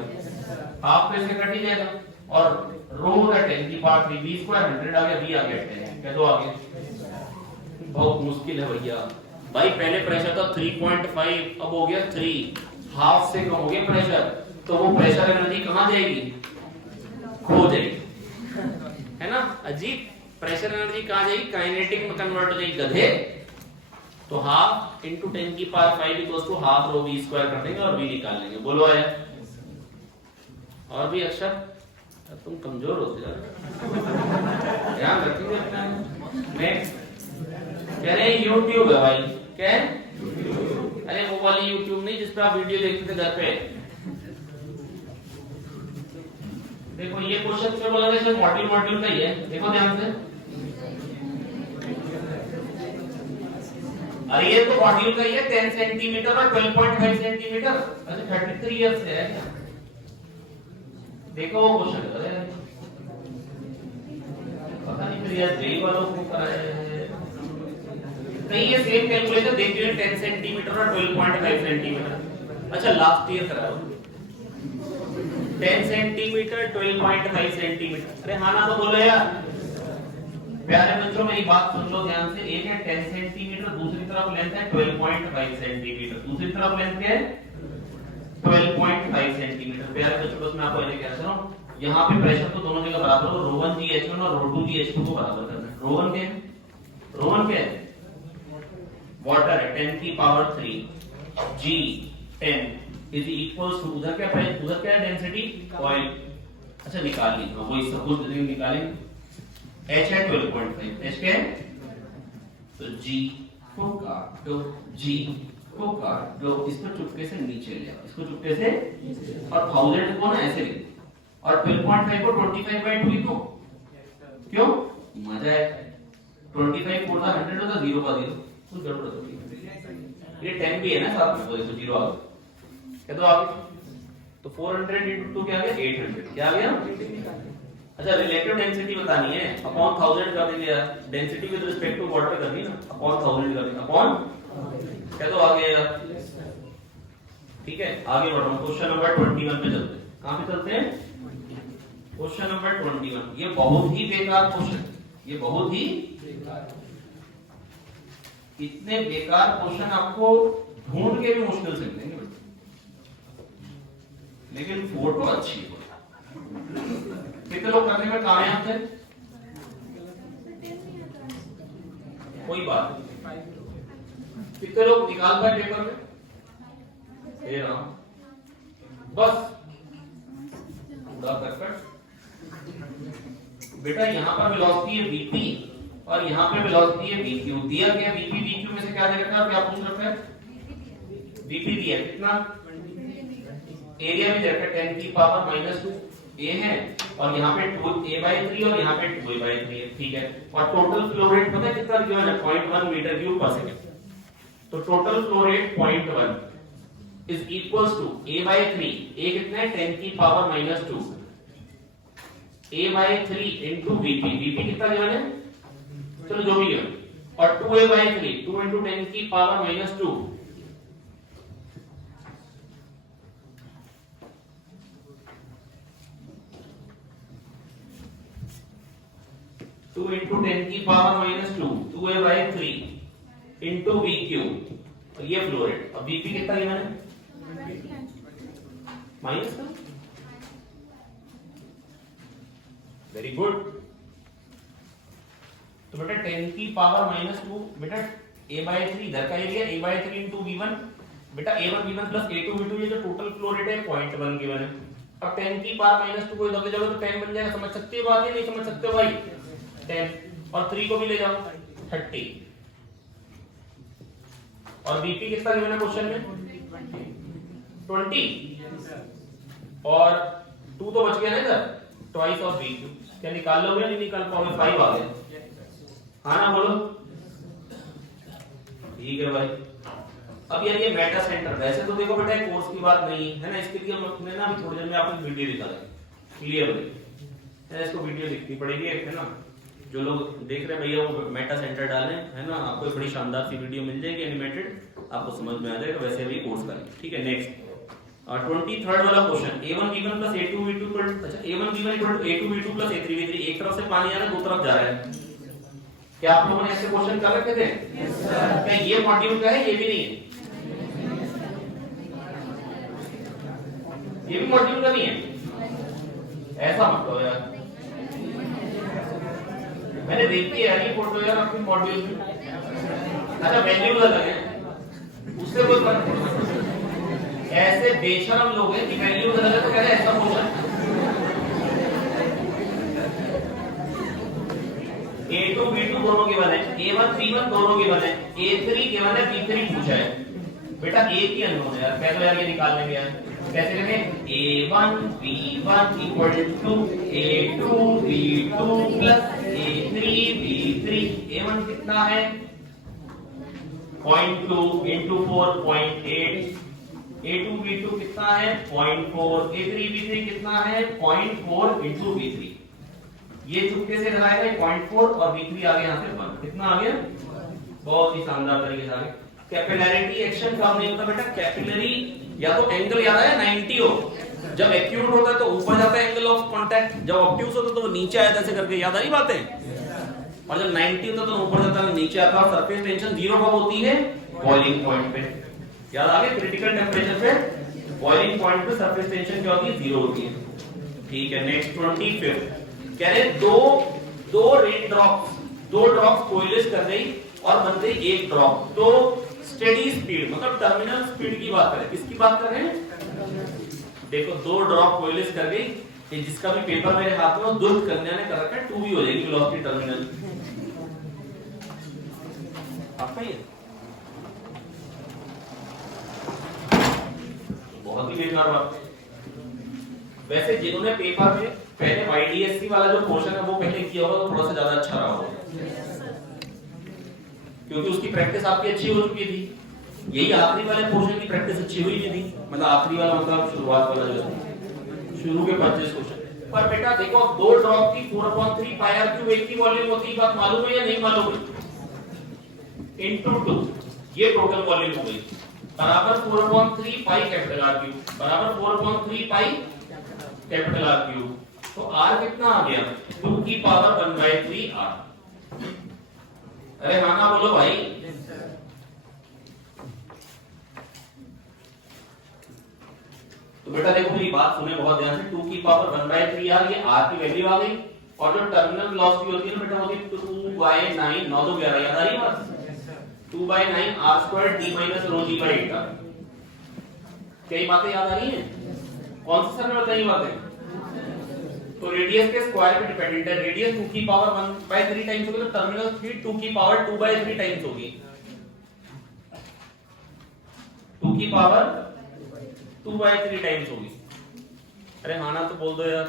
हाफ पे से कट ही जाएगा, और रो है 10 की पावर 3 v स्क्वायर 100 आ गया, v आ गया 10, कह दो आगे। बहुत मुश्किल है भैया भाई, पहले प्रेशर था 3.5, अब हो गया 3, हाफ से कम हो गया प्रेशर, तो वो प्रेशर एनर्जी कहां जाएगी, खो जाएगी, है ना, अजीब, प्रेशर एनर्जी कहां जाएगी, काइनेटिक में कन्वर्ट हो जाएगी गधे, तो हाफ इंटू 10 की power 5 equals to half rho v square कर देंगे और v निकाल लेंगे। बोलो आया, और भी अक्षर, तुम कमजोर होते जा रहे, ध्यान रखेंगे अपना। नेक्स्ट कह रहे हैं यूट्यूब है भाई, क्या है, अरे वो वाली यूट्यूब नहीं जिस पे आप वीडियो देखते थे घर पे, देखो ये क्वेश्चन से बोला जैसे मॉड्यूल का ही है, देखो ध्यान से, अरे ये तो मॉड्यूल का ही है 10 सेंटीमीटर और 12.5 सेंटीमीटर। अच्छा 33 इयर्स से है क्या? देखो वो क्वेश्चन कर रहे हैं, पता नहीं फिर यार जेई वालों को कराया है नहीं, ये सेम कैलकुलेशन देख रहे हैं 10 सेंटीमीटर और 12.5 सेंटीमीटर। अच्छा लास्ट ईयर कराओ 10 सेंटीमीटर 12.5 सेंटीमीटर। अरे हाँ ना तो बोलो यार। प्यारे बच्चों मेरी बात सुन लो ध्यान से, एक है 10 सेंटीमीटर, दूसरी तरफ लेंथ है 12.5 सेंटीमीटर, दूसरी तरफ लेंथ क्या है 12.5 सेंटीमीटर। प्यारे बच्चों बस मैं आपको ये कह रहा हूं, यहाँ पे प्रेशर तो दोनों जगह बराबर हो, ρ1 GH1 और ρ2 GH2 को बराबर करना है। ρ1 क्या है? ρ1 क्या है? वाटर है 10 की power 3 G 10 is equals to, उधर क्या है डेंसिटी ऑयल। अच्छा निकाल लीजिए, वही सब कुछ निकालेंगे। H है 12.5, H क्या है? तो G को काट दो, G को काट दो, इसको चुपके से नीचे ले आओ, इसको चुपके से, और 1000 को ना ऐसे लिख, और 12.5 को 25/2 लिखो। क्यों? मजा है। 25 4 का 100 होता, 0 का 0, कुछ गड़बड़ होती है। ये 10 भी है ना साथ में, तो इसको 0 आ गया। क्या तो आगे तो 400 into 2 क्या आ गया 800, क्या आ गया? अच्छा रिलेटिव डेंसिटी बतानी है, अपॉन 1000 कर देंगे यार, density with respect to water करनी है ना, अपॉन 1000 कर देंगे, अपॉन क्या तो आ गया यार। ठीक है आगे बढ़ो, क्वेश्चन नंबर 21 पे चलते हैं। कहां पे चलते हैं? Question number 21। ये बहुत ही बेकार क्वेश्चन, ये बहुत ही बेकार, इतने बेकार क्वेश्चन आपको ढूंढ के भी मुश्किल से मिलेंगे, लेकिन फोटो अच्छी है। कितने लोग करने में कामयाब थे? कोई बात नहीं। कितने लोग निकाल पाए पेपर में? दे रहा हूं बस पूरा करकट। बेटा यहाँ पर वेलोसिटी है vp और यहाँ पे वेलोसिटी है vq। दिया गया vp vq में से क्या दे रखा है, क्या पूछ रखा है? vp दिया कितना, एरिया में दे रखा है 10 की पावर -2 a है, और यहाँ पे 2a/3 और यहाँ पे 2a/3 है। ठीक है, और टोटल फ्लो रेट पता है कितना दिया है? 0.1 मीटर क्यूब पर सेकंड। तो total flow rate 0.1 is equals to a/3, a कितना है 10 की power -2, a/3 into vp, vp कितना दिया है चलो जो भी है, और 2a/3 2 into 10 की पावर -2, टू इंटू 10 की पावर -2 2a/3 इंटू vq, और ये फ्लो रेट। अब vp कितना लिया मैंने माइनस का, वेरी गुड। तो बेटा 10 की पावर -2 बेटा a/3 इधर का एरिया a/3 इंटू v1, बेटा a1 v1 plus a2 v2, ये जो टोटल फ्लो रेट है 0.1 गिवन है। अब 10 की पावर -2 को इधर ले जाओगे तो 10 बन जाएगा। समझ सकते हो बात है, नहीं समझ सकते हो भाई? 10 और 3 को भी ले जाओ 30, और vp कितना गिवन है क्वेश्चन में 20, और 2 तो बच गया ना इधर, ट्वाइस ऑफ vq। क्या निकाल लोगे? नहीं निकाल पाओगे, 5 आ गए। हाँ ना बोलो, ठीक है भाई। अब यार ये मेटा सेंटर, वैसे तो देखो बेटा कोर्स की बात नहीं है ना, इसके लिए हमने ना थोड़ी देर में आपको वीडियो दिखा देंगे क्लियर है, इसको वीडियो दिखनी पड़ेगी है ना। जो लोग देख रहे हैं भैया वो मेटा सेंटर डालें है ना, आपको एक बड़ी शानदार सी वीडियो मिल जाएगी एनिमेटेड, आपको समझ में आ जाएगा। वैसे अभी कोर्स करें, ठीक है। नेक्स्ट 23rd वाला question, a1 v1 plus a2 v2, अच्छा a1 v1 a2 v2 plus a3 v3, एक तरफ से पानी आ रहा है, दो तरफ जा रहा है। क्या आप लोगों ने ऐसे क्वेश्चन कर रखे थे? Yes sir. क्या ये मॉड्यूल का है? ये भी नहीं है, ये भी मॉड्यूल का नहीं है, ऐसा मत करो यार। मैंने देखी है ये फोटो यार आपकी मॉड्यूल में। अच्छा वैल्यूज अलग है, उससे कोई फर्क नहीं। ऐसे बेशरम लोग हैं कि वैल्यूज अलग है तो कह रहे ऐसा बोल रहा है। a2 b2 दोनों गिवन है, a1 b1 दोनों गिवन है, a3 गिवन है, b3 पूछा है। बेटा एक ही अननोन है यार, पहले यार ये निकाल लेंगे यार। कैसे करेंगे? a1 b1 equal to a2 b2 plus a3 b3। a1 कितना है 0.2 into 4 0.8, A2 B2 कितना है 0.4, A3 B3 कितना है 0.4 into B3। ये चुपके से लगाएगा 0.4 और B3 आ गया यहाँ से 1, कितना आ गया, बहुत ही शानदार तरीके से आ गया। कैपिलैरिटी एक्शन कब नहीं होता बेटा, कैपिलरी या तो एंगल याद आया 90 हो, जब एक्यूट होता है तो ऊपर जाता है एंगल ऑफ कांटेक्ट, जब ऑब्ट्यूज होता है तो वो नीचे आया ऐसे करके, याद आई बातें, और जब 90 होता है तो ऊपर जाता है नीचे आता है। सरफेस टेंशन जीरो कब होती है, बॉइलिंग पॉइंट पे, याद आ गया, क्रिटिकल टेंपरेचर पे बॉइलिंग पॉइंट पे सरफेस टेंशन क्या होती है, जीरो होती है। ठीक है, नेक्स्ट 25 कह रहे दो रेन ड्रॉप्स, दो ड्रॉप्स कोइलिस कर गई और बन गई एक ड्रॉप, तो स्टेडी स्पीड मतलब टर्मिनल स्पीड की बात करें, किसकी बात कर रहे हैं, देखो दो ड्रॉप कोइलिस कर गई, ये जिसका भी पेपर मेरे हाथ में दुर्ग कन्या ने कर रखा है 2v हो जाएगी वेलोसिटी टर्मिनल, आपका ये बहुत ही बेकार बात। वैसे जिन्होंने पेपर में पहले YDSC वाला जो पोर्शन है वो पहले किया होगा तो थोड़ा सा ज्यादा अच्छा रहा होगा, क्योंकि उसकी प्रैक्टिस आपकी अच्छी हो चुकी थी, यही आखिरी वाले पोर्शन की प्रैक्टिस अच्छी हुई नहीं थी, मतलब आखिरी वाला मतलब शुरुआत वाला जो शुरू के 25 क्वेश्चन। पर बेटा देखो दो ड्रॉप की 4/3 पाई आर क्यूब एक की वॉल्यूम होती है, बात मालूम है या नहीं मालूम है, इनटू 2 ये टोटल वॉल्यूम हो गई, बराबर 4/3 पाई कैपिटल आर क्यूब, बराबर 4/3 पाई कैपिटल आर क्यूब, तो आर कितना आ गया 2 की पावर 1/3 आर। अरे हाँ ना बोलो भाई, तो बेटा देखो मेरी बात सुने बहुत ध्यान से, 2 की पावर 1/3 आर, ये आर की वैल्यू आ गई, और जो टर्मिनल वेलोसिटी होती है ना बेटा होती है 2/9 9 2 11, याद आ रही है बात, 2/9 r square d minus rho g by 8r। कई बातें याद आ रही हैं, कौन सी सर में बताइए बातें, तो रेडियस के स्क्वायर पे डिपेंडेंट है, रेडियस 2 की पावर 1/3 टाइम्स होगी तो टर्मिनल स्पीड 2 की पावर 2/3 टाइम्स होगी, 2 की पावर 2/3 टाइम्स होगी। अरे हाँ ना तो बोल दो यार,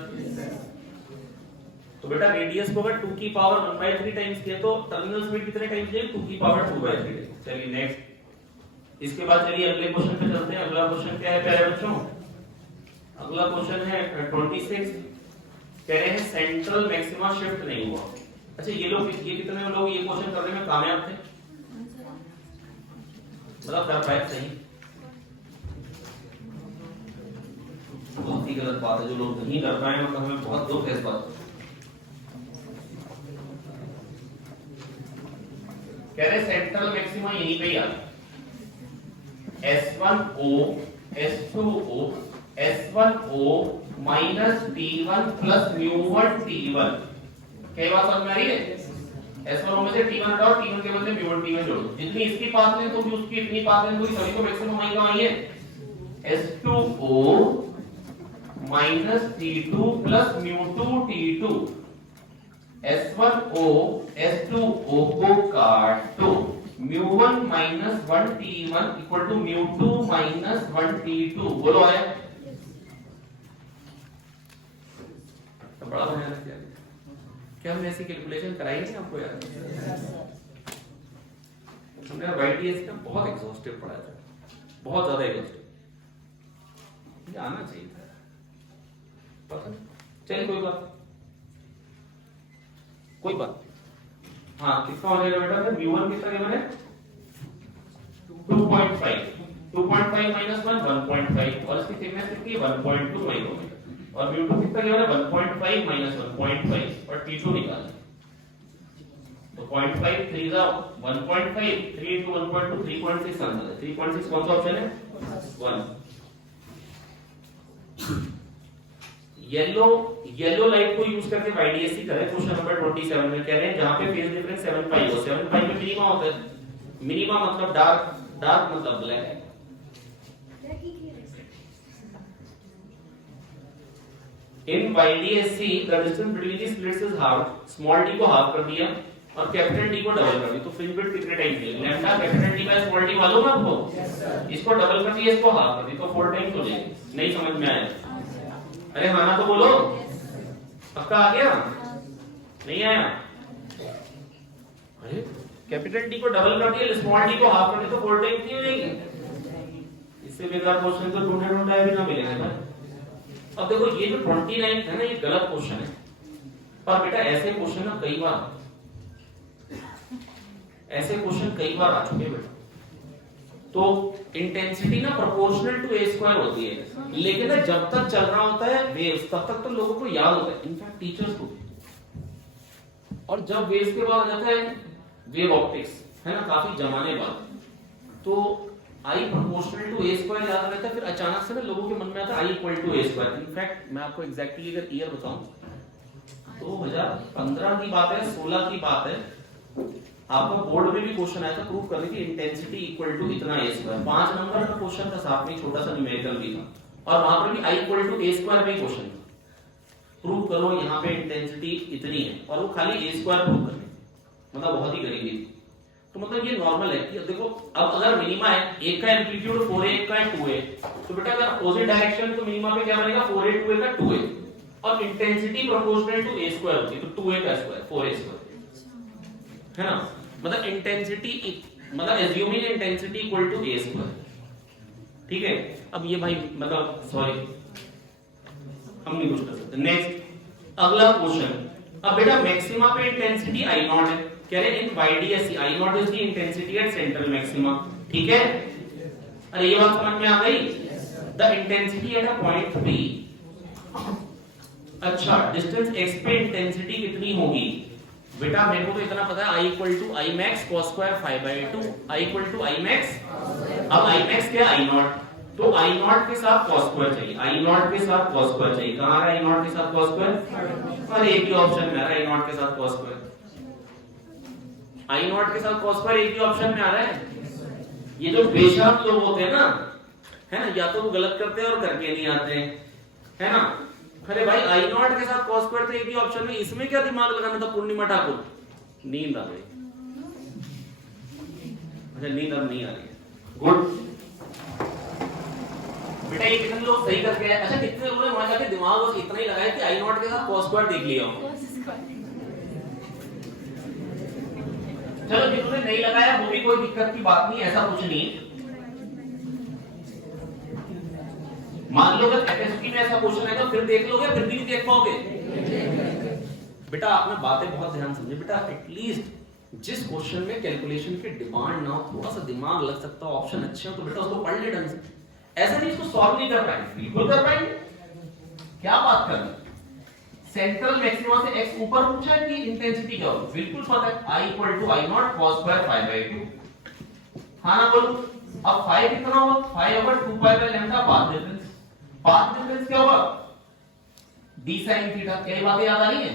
तो बेटा रेडियस को अगर 2 की पावर 1/3 टाइम्स किया तो टर्मिनल स्पीड कितने टाइम्स जाएगी, 2 की पावर 2/3। चलिए नेक्स्ट, इसके बाद चलिए अगले क्वेश्चन पे चलते हैं। अगला क्वेश्चन क्या है प्यारे बच्चों, अगला क्वेश्चन है 26, कह रहे हैं सेंट्रल मैक्सिमा शिफ्ट नहीं हुआ। अच्छा ये कितने लोग ये क्वेश्चन करने में कामयाब थे, मतलब कर पाए सही, बहुत ही गलत बात है जो लोग नहीं कर पाए, मतलब हमें बहुत दुख है इस बात। कह रहे सेंट्रल मैक्सिमा यहीं पे ही आ गया, S1O S2O S1O minus T1 plus μ1 T1, क्या बात समझ में आ रही है, S1O में से T1 हटाओ, T1 के बदले μ1 T1 जोड़ो, जितनी इसकी पाथ लेंथ होगी उसकी इतनी पाथ लेंथ होगी, सभी को मैक्सिमम वहीं का आई है, S2O minus T2 plus μ2 T2, S1O S2O को काटो, μ1 minus 1 T1 equal to μ2 minus 1 T2, बोलो आया, तो बड़ा बढ़िया लगता है, क्या हमने ऐसी कैलकुलेशन कराई नहीं आपको यार, हमने YDSC का बहुत एग्जॉस्टिव पढ़ा था, बहुत ज्यादा एग्जॉस्टिव, ये आना चाहिए था, पता नहीं, चलिए कोई बात, हाँ कितना हो जाएगा बेटा, फिर μ1 कितना क्या मैंने 2.5 माइनस 1 1.5, और इसकी थिकनेस कितनी है 1.2 माइक्रोमीटर, और μ2 कितना क्या मैंने 1.5 माइनस 1.5, और T2 निकालना, तो 0.5 3 जा 1.5 3 into 1.2 3.6 आंसर है, 3.6 कौन सा ऑप्शन है 1। येलो लाइट को यूज करके YDSC करे क्वेश्चन नंबर 27 में, कह रहे हैं जहां पे फेज डिफरेंस 7 पाई हो, 7 पाई में मिनिमम होता है, मिनिमम मतलब डार्क मतलब ब्लैक है, इन YDSC the distance between the slits is half, small d को हाफ कर दिया और कैपिटल D को डबल कर दिया, तो फ्रिंज विड्थ कितने टाइम्स है, lambda capital D by small d मालूम है आपको, इसको डबल कर दिया इसको हाफ कर दिया तो 4 टाइम्स हो जाएगी, नहीं समझ में आया, अरे हाँ ना तो बोलो, पक्का आ गया, नहीं आया, अरे कैपिटल टी को डबल कर दिया, स्मॉल टी को हाफ कर दिया तो 4 टाइम क्यों नहीं? इससे बेकार क्वेश्चन तो ढूंढे ढूंढाए भी ना मिलेंगे ना। अब देखो ये जो 29 है ना, ये गलत क्वेश्चन है, पर बेटा ऐसे क्वेश्चन ना कई बार आ चुके बेटा। तो इंटेंसिटी ना प्रोपोर्शनल टू ए स्क्वायर होती है, लेकिन ना जब तक चल रहा होता है वेव्स तब तक तो लोगों को याद होता है, इनफैक्ट टीचर्स को। और जब वेव्स के बाद आ जाता है वेव ऑप्टिक्स, है ना, काफी जमाने बाद, तो I proportional to a square याद रहता है, फिर अचानक से ना लोगों के मन में आता है I equal to a square. In fact मैं आपको एग्जैक्टली अगर ईयर बताऊं, 2015 की बात है, 16 की बात है, आपका बोर्ड में भी क्वेश्चन आया था, प्रूव करने की इंटेंसिटी इक्वल टू इतना ए स्क्वायर, 5 नंबर का क्वेश्चन था, साथ में छोटा सा न्यूमेरिकल भी था, और वहां पर भी I equal to a square में क्वेश्चन था, प्रूव करो यहाँ पे इंटेंसिटी इतनी है, और वो खाली ए स्क्वायर प्रूव करने, मतलब बहुत ही करीबी थी। तो मतलब ये नॉर्मल है कि देखो अब अगर मिनिमा है, एक का एम्पलीट्यूड 4a, एक का 2a, तो बेटा अगर अपोजिट डायरेक्शन तो मिनिमा पे क्या बनेगा 4a 2a का 2a, और intensity proportional to a square होती है, तो 2a का स्क्वायर 4a स्क्वायर, है ना, मतलब इंटेंसिटी, मतलब assuming intensity equal to a square, ठीक है। अब ये भाई मतलब सॉरी हम नहीं कुछ कर सकते। नेक्स्ट अगला क्वेश्चन, अब बेटा मैक्सिमा पे इंटेंसिटी I नॉट है, कह रहे इन YDSC I not is the intensity at central maxima, ठीक है। अरे ये बात समझ में आ गई, the intensity at a point P, अच्छा डिस्टेंस x पे इंटेंसिटी कितनी होगी बेटा, मेरे को तो इतना पता है I equal to I max cos square 5/2, I equal to I max, अब I मैक्स क्या I नॉट, तो I नॉट के साथ cos स्क्वायर चाहिए, I नॉट के साथ cos स्क्वायर चाहिए, कहां है I नॉट के साथ cos स्क्वायर, अरे एक ही ऑप्शन में आ रहा है I नॉट के साथ cos स्क्वायर, I नॉट के साथ cos स्क्वायर एक ही ऑप्शन में आ रहा है। ये जो बेशर्म लोग होते हैं ना, है ना, या तो वो गलत करते हैं और करके नहीं आते हैं, है ना। अरे भाई I नॉट के साथ cos स्क्वायर तो एक ही ऑप्शन में, इसमें क्या दिमाग लगाना था पूर्णिमा ठाकुर, नींद आ गई, अच्छा नींद अब नहीं आ रही है, गुड बेटा। ये कितने लोग सही करके आए, अच्छा कितने लोगों ने वहां जाके दिमाग बस इतना ही लगाया कि I नॉट के साथ cos स्क्वायर देख लिया हो, चलो जिन्होंने नहीं लगाया वो भी कोई दिक्कत की बात नहीं, ऐसा कुछ नहीं। मान लो अगर कैपेसिटी में ऐसा क्वेश्चन है तो फिर देख लोगे, फिर भी नहीं देख पाओगे बेटा। आपने बातें बहुत ध्यान समझे बेटा, एटलीस्ट जिस क्वेश्चन में कैलकुलेशन की डिमांड ना हो, थोड़ा सा दिमाग लग सकता हो, ऑप्शन अच्छे हो तो बेटा उसको पढ़ ले ढंग से, ऐसा नहीं इसको सॉल्व नहीं कर पाएंगे, बिल्कुल कर पाएंगे, क्या बात कर रहे हैं। सेंट्रल मैक्सिमा से x ऊपर पूछा है कि इंटेंसिटी क्या होगी, बिल्कुल पता है I equal to I naught cos square 5/2, हाँ ना बोलो। अब 5 कितना होगा, 5 over 2 pi by lambda, path difference, path difference क्या होगा d sin थीटा, क्या बात याद आ रही है,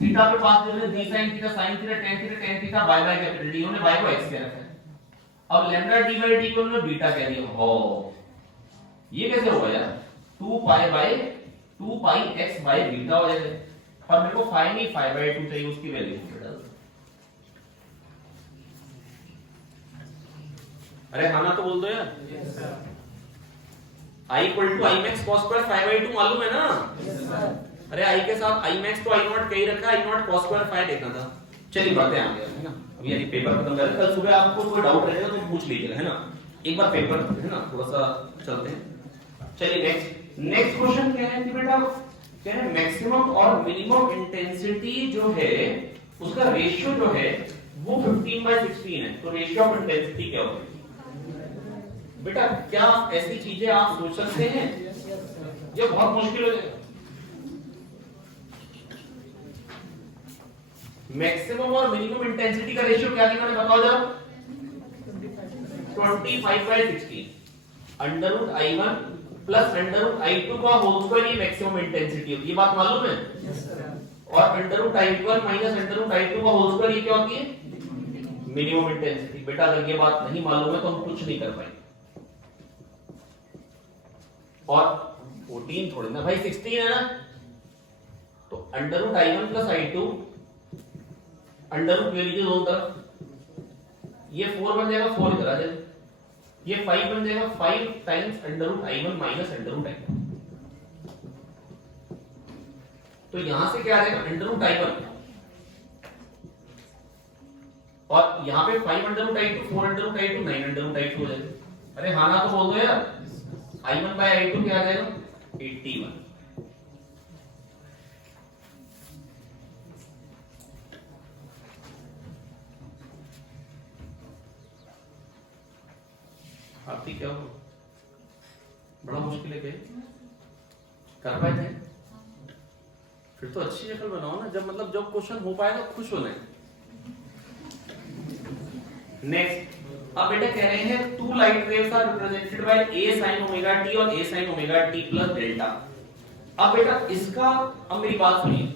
थीटा पे path difference d sin theta, sin theta, tan theta by by capital D, उन्होंने y को x कह रखा है, अब लैम्डा d बाय d को उन्होंने बीटा कह दिया, हो ये कैसे होगा यार, 2 pi bye 2 pi x by beta हो जाएगा, पर मेरे को 5 नहीं 5/2 चाहिए, उसकी वैल्यू डाल दो। अरे हाँ ना तो बोल दो यार, I equal to I max cos square 5/2 मालूम है ना, अरे I के साथ I मैक्स तो I नॉट कहीं रखा, I नॉट cos स्क्वायर 5 देखना था। चलिए बातें आ गया है ना, अभी यानी पेपर खत्म कर, कल सुबह आपको कोई डाउट रहेगा तो पूछ लीजिएगा, है ना, एक बार पेपर है ना थोड़ा सा चलते हैं। चलिए नेक्स्ट क्वेश्चन क्या है कि बेटा क्या है, मैक्सिमम और मिनिमम इंटेंसिटी जो है उसका रेशियो जो है वो 15/16 है, तो रेशियो ऑफ इंटेंसिटी क्या होगी बेटा, क्या ऐसी चीजें आप सोच सकते हैं, ये बहुत मुश्किल हो जाएगा। मैक्सिमम और मिनिमम इंटेंसिटी का रेशियो क्या देना है बताओ जरा, 25/16 √I1 प्लस √I2 का होल स्क्वायर, ये मैक्सिमम इंटेंसिटी होती है, ये बात मालूम है, और √I1 माइनस √I2 का होल स्क्वायर ये क्या होती है, मिनिमम इंटेंसिटी। बेटा अगर ये बात नहीं मालूम है तो हम कुछ नहीं कर पाएंगे, और 14 थोड़ी ना भाई 16 है ना, तो √I1 प्लस I2 अंडर ले लीजिए दोनों तरफ, ये 4 बन जाएगा, 4 इधर आ जाएगा, ये 5 बन जाएगा, 5 टाइम्स √I1 माइनस √I2, तो यहां से क्या आ जाएगा √I1 और यहाँ पे 5/√i2 4/√i2 9/√i2 हो जाएगा। अरे हाँ ना तो बोल दो यार, i1/i2 क्या आ जाएगा 81। आप ठीक क्या हो, बड़ा मुश्किल है क्या कर पाए थे? फिर तो अच्छी शक्ल बनाओ ना, जब मतलब जब क्वेश्चन हो पाएगा खुश होना है। नेक्स्ट, अब बेटा कह रहे हैं two light waves are represented by a sin omega t और a sin omega t plus delta. अब बेटा इसका, अब मेरी बात सुनिए,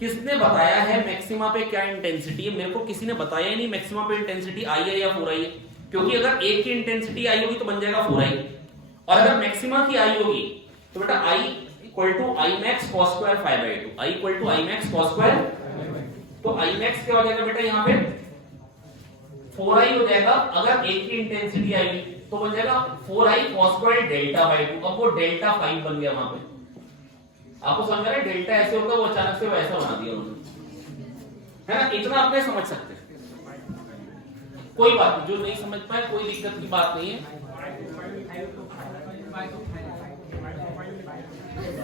किसने बताया है मैक्सिमा पे क्या इंटेंसिटी है? मेरे को किसी ने बताया ही नहीं मैक्सिमा पे इंटेंसिटी आई है या 4i है, क्योंकि अगर a की इंटेंसिटी आई होगी तो बन जाएगा 4i, और अगर मैक्सिमा की आई होगी तो बेटा i equal to i max cos square 5/2, i equal to i max cos square, तो i max क्या हो जाएगा बेटा यहाँ पे 4i हो जाएगा। अगर एक की इंटेंसिटी आएगी तो बन जाएगा 4i cos square delta by 2। अब वो डेल्टा 5 बन गया वहां पे, आपको समझ रहा है? डेल्टा ऐसे होता है, वो अचानक से वैसा बना दिया उन्होंने, है ना? इतना आप नहीं समझ सकते, कोई बात नहीं, जो नहीं समझ पाए कोई दिक्कत की बात नहीं है।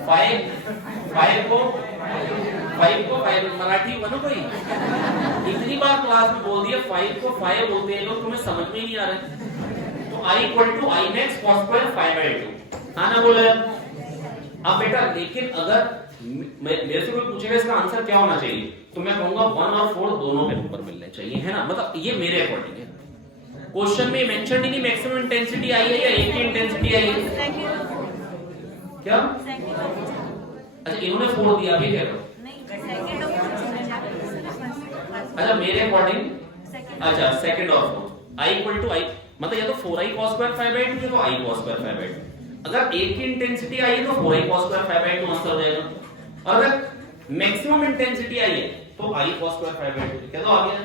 5 को 5 मराठी होगा ना कोई, इतनी बार क्लास में बोल दिया 5 को 5 बोलते हैं लोग, तुम्हें समझ में ही नहीं आ रहा है। तो i equal to i max cos square 5/2, हाँ ना बोला? अब बेटा लेकिन अगर मेरे से कोई पूछेगा इसका आंसर क्या होना चाहिए, तो मैं कहूंगा 1 और 4 दोनों के ऊपर मिलने चाहिए, है ना? मतलब ये मेरे अकॉर्डिंग है। क्वेश्चन में मेंशन ही नहीं मैक्सिमम इंटेंसिटी आई है या एक की इंटेंसिटी आई है, क्या? अच्छा इन्होंने 4 दिया, अभी कह रहे हो? अच्छा मेरे अकॉर्डिंग, अच्छा सेकंड और fourth, i equal to i, मतलब या तो 4i cos स्क्वायर 5/2 या तो i cos स्क्वायर 5/2। अगर एक की इंटेंसिटी आई है तो 4i cos स्क्वायर 5/2 आंसर हो जाएगा, और अगर मैक्सिमम इंटेंसिटी आई है तो i cos स्क्वायर 5/2। क्या तो आ गया?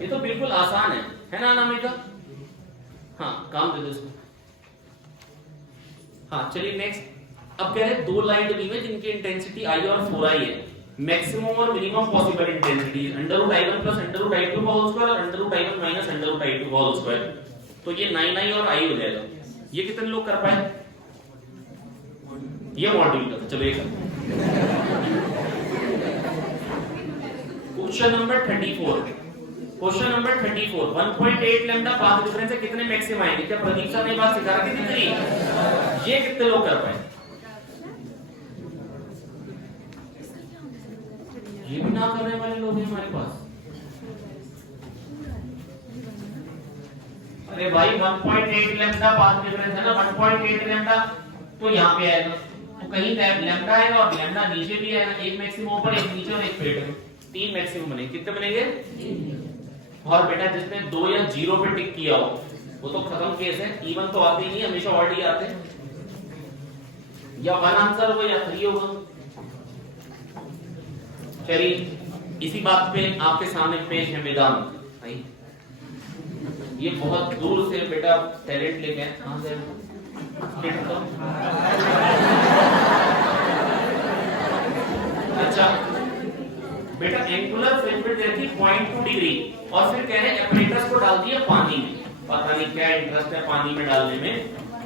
ये तो बिल्कुल आसान है ना अनामिका? हाँ काम दे दो इसको। हाँ चलिए नेक्स्ट, अब कह रहे हैं दो लाइट बीम है जिनकी इंटेंसिटी i और 4i है, मैक्सिमम और minimum possible intensity √i1 plus √i2 का होल स्क्वायर और √i1 माइनस √i2 का होल स्क्वायर, तो ये 9i और i हो जाएगा। ये कितने लोग कर पाए? ये मॉड्यूल का, चलो एक question number 34। Question number 34, 1.8 lambda path difference से कितने मैक्सिमम आएंगे? क्या प्रदीप सर ने बात सिखा रखी थी? ये कितने लोग कर पाए? ये भी ना करने वाले लोग हैं हमारे पास। अरे भाई 1.8 लैम्डा पाथ डिफरेंस है ना, 1.8 लैम्डा तो यहाँ पे आएगा, तो कहीं लैम्डा आएगा और लैम्डा नीचे भी आएगा, एक मैक्सिमम ऊपर एक नीचे और एक पेड़ में, 3 मैक्सिमम बनेंगे। कितने बनेंगे? और बेटा जिसने 2 या 0 पे टिक किया हो वो तो खत्म केस है, इवन तो आते ही नहीं, हमेशा ऑड ही आते हैं, या 1 आंसर होगा या 3 होगा। चलिए इसी बात पे आपके सामने पेश है वेदांत। ये बहुत दूर से बेटा टैलेंट लेके आए, कहां से? अच्छा बेटा एंगुलर फ्रिंज विड्थ देखी 0.2 डिग्री, और फिर कह रहे हैं एपरेटस को डाल दिया पानी में, पता नहीं क्या इंटरेस्ट है पानी में डालने में,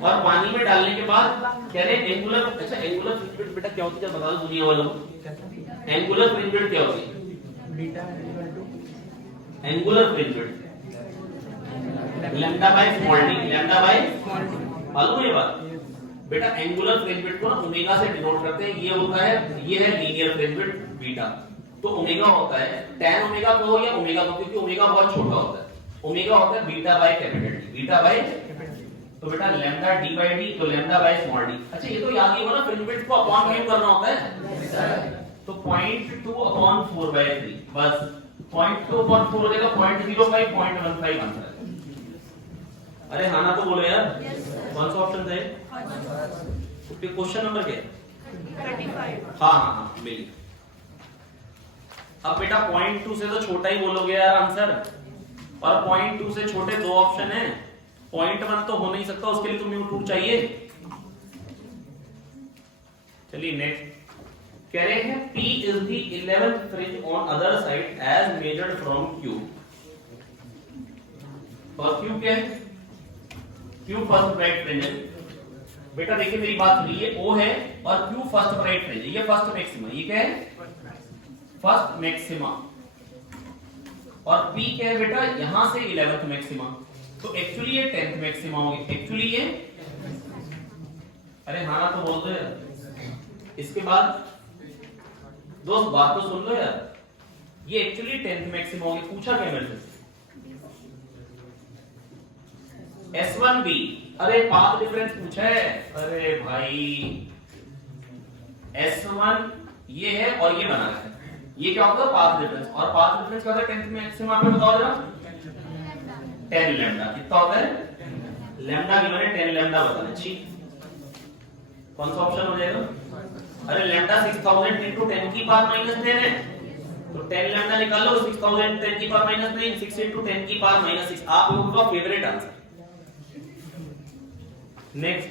और पानी में डालने के बाद कह रहे हैं एंगुलर, अच्छा एंगुलर फ्रिंज विड्थ बेटा क्या होती है बता दो दुनिया वालों को, एंगुलर फ्रिंज विड्थ क्या होती है? Angular fringe width lambda by small D, lambda by मालूम है ये बात बेटा? एंगुलर फ्रिंज विड्थ को ओमेगा से डिनोट करते हैं, ये होता है, ये है लीनियर फ्रिंज विड्थ बीटा, तो ओमेगा होता है tan ओमेगा को या ओमेगा को, क्योंकि ओमेगा बहुत छोटा होता है, ओमेगा होता है beta by capital D, beta by, तो बेटा लैम्डा डी बाय डी, तो लैम्डा बाय स्मॉल डी। अच्छा ये तो याद ही होगा ना, फ्रिंज विड्थ को अपॉन वैल्यू करना होता है, तो 0.2/4/3, बस 0.2/4 हो जाएगा 0.05, 0.15 आंसर है। अरे हाँ ना तो बोलो यार, कौन सा ऑप्शन था ये? क्वेश्चन नंबर क्या है? 35। हाँ हाँ हाँ मिली। अब बेटा 0.2 से तो छोटा ही बोलोगे यार आंसर, और 0.2 से छोटे 2 ऑप्शन है, 0.1 तो हो नहीं सकता, उसके लिए तो μ2 चाहिए। चलिए नेक्स्ट कह रहे हैं P is the 11th fringe on other side as measured from Q। और क्यू क्या है? क्यू फर्स्ट ब्राइट फ्रिंज है। बेटा देखिए मेरी बात सुनिए, ओ है और क्यू फर्स्ट ब्राइट फ्रिंज है, ये फर्स्ट मैक्सिमा, ये क्या है? First maxima. और पी क्या है बेटा? यहां से 11th मैक्सिमा, तो एक्चुअली ये 10th मैक्सिमा होगी। एक्चुअली ये, अरे हाँ ना तो बोल दो यार। इसके बाद दोस्त बात तो सुन लो यार, ये एक्चुअली 10th मैक्सिमा होगी। पूछा क्या मेरे से? S1B, अरे पाथ डिफरेंस पूछा है। अरे भाई S1 ये है और ये बना है, ये क्या होगा? Path difference. और पाथ डिफरेंस क्या होता है 10th मैक्सिमा पे? बताओ जरा। 10 लैम्डा। कितना होता है? लैम्डा की मैंने 10 लैम्डा बताना। ठीक, कौन सा ऑप्शन हो जाएगा? अरे लैम्डा 6000 into 10 की पावर माइनस 10 है, तो 10 लैम्डा निकालो। 6000 10 की पावर माइनस 9, 6 into 10 की पावर माइनस 6। आप लोगों का favourite answer. Next,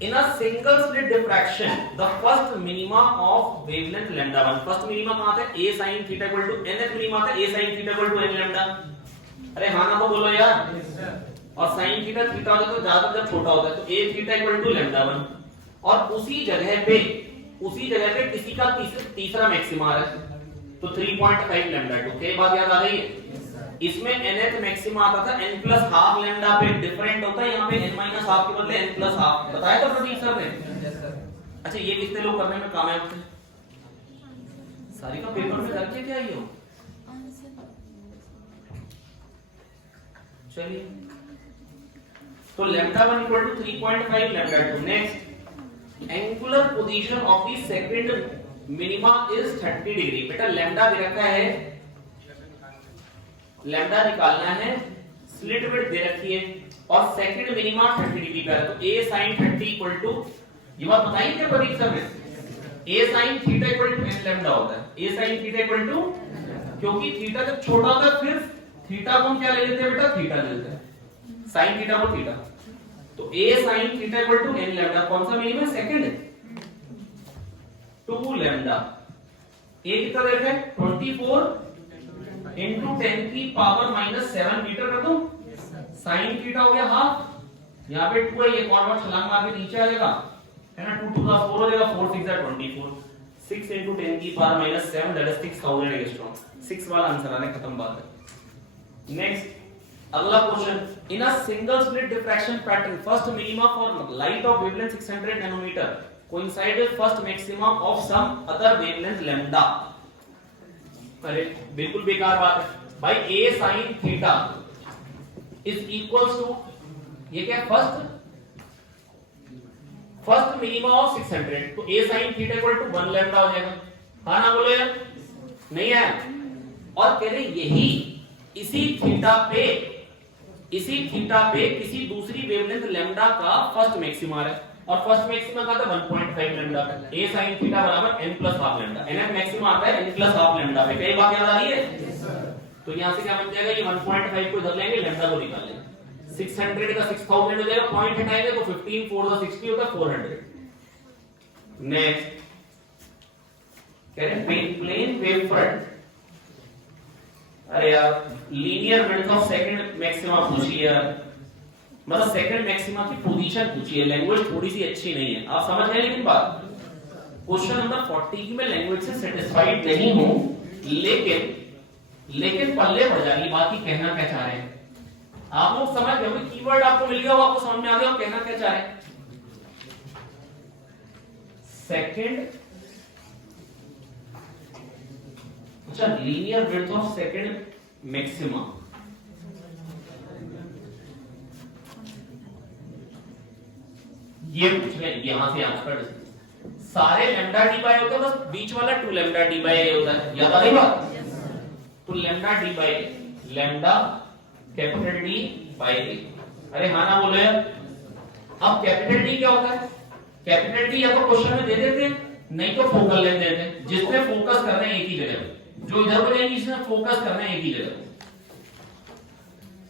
in a single slit diffraction the first minima of wavelength lambda 1, first minima कहां था? a sin theta equal to nth minima था a sin theta equal to n lambda। अरे हाँ ना तो बोलो यार। और sin थीटा थीटा होता है तो ज्यादातर छोटा होता है, तो a theta equal to lambda 1। और उसी जगह पे किसी का तीसरा मैक्सिमा आ रहा है, तो 3.5 लैम्डा 2। क्या बात याद आ गई है? इसमें nth मैक्सिमा आता था n प्लस हाफ लैम्डा पे, डिफरेंट होता है यहाँ पे n माइनस हाफ के बदले n प्लस हाफ। बताया था प्रदीप सर ने? अच्छा ये कितने लोग करने में कामयाब थे? सारी का पेपर में करके क्या ये हो? चलिए, तो lambda 1 equal to 3.5 lambda 2। Next, angular position of the second minima is 30 degree. बेटा लैम्डा दे रखा है, लैम्डा निकालना है, स्लिट विड्थ दे रखी है और सेकंड मिनिमा 30 डिग्री का है, तो a sin 30 इक्वल टू, ये बात बताई क्या प्रदीप सर ने? a sin theta equal to n lambda होता है। a sin theta equal to, क्योंकि थीटा जब छोटा होता है फिर थीटा को हम क्या ले लेते हैं बेटा? थीटा ले लेते हैं, sin थीटा को थीटा। तो a sin theta equal to n lambda, कौन सा मिनिमा? Second, 2 lambda. a कितना देखा है? 24 into 10 की पावर माइनस 7 मीटर कर दो। साइन थीटा हो गया हाफ, यहाँ पे 2 है, ये फॉरवर्ड छलांग मार के नीचे आ जाएगा, है ना? 2 2 का 4 हो जाएगा, 4 6 जा 24। 6 into 10 की power minus 7, that is 6000 angstrom. 6 वाला आंसर आने खत्म बात है। नेक्स्ट, अगला question, in a single slit diffraction pattern first minima for light of wavelength 600 nanometre coincide with first maxima of some other wavelength lambda. अरे बिल्कुल बेकार बात है भाई। a sin theta is equals to, ये क्या है? फर्स्ट मिनिमा ऑफ 600, तो a sin theta equal to 1 lambda हो जाएगा। हाँ ना बोलो यार? नहीं है? और कह रहे यही इसी थीटा पे किसी दूसरी वेवलेंथ लैम्डा का फर्स्ट मैक्सिमा है, और फर्स्ट मैक्सिमा का था 1.5 लैम्डा। a sin थीटा बराबर n plus half lambda. nth maxima आता है n प्लस हाफ लैम्डा पे। कई बात याद आ रही है? तो यहां से क्या बन जाएगा? ये 1.5 को इधर लेंगे, लैम्डा को निकाल लेंगे। 600 का 6000 हो जाएगा, पॉइंट हटाएंगे तो 15 4 का 60 होता है, 400। नेक्स्ट, कह रहे प्लेन वेव फ्रंट, अरे यार linear width of second maxima पूछी यार, मतलब सेकंड मैक्सिमा की पोजीशन पूछी है। लैंग्वेज थोड़ी सी अच्छी नहीं है, आप समझ रहे हैं? लेकिन बात, क्वेश्चन नंबर 40 की मैं लैंग्वेज से सेटिस्फाइड नहीं हूं, लेकिन पल्ले पड़ जाएगी बात की कहना क्या चाह रहे हैं। आप लोग समझ गए, कीवर्ड आपको मिल गया, वो आपको समझ में आ गया कहना क्या चाह रहे हैं। सेकंड, अच्छा linear width of second maxima, ये पूछ रहे हैं। यहां से आंसर सारे लैम्डा डी बाय होता है, बस बीच वाला 2 लैम्डा डी बाय होता है। याद आ रही बात? तो lambda D by lambda capital D by D. अरे हाँ ना बोलो यार? अब कैपिटल डी क्या होता है? कैपिटल डी या तो क्वेश्चन में दे देते हैं, नहीं तो फोकल लेंथ देते हैं, जिसमें फोकस करना है एक ही जगह, जो इधर को जाएंगे इसमें फोकस करना है एक ही जगह।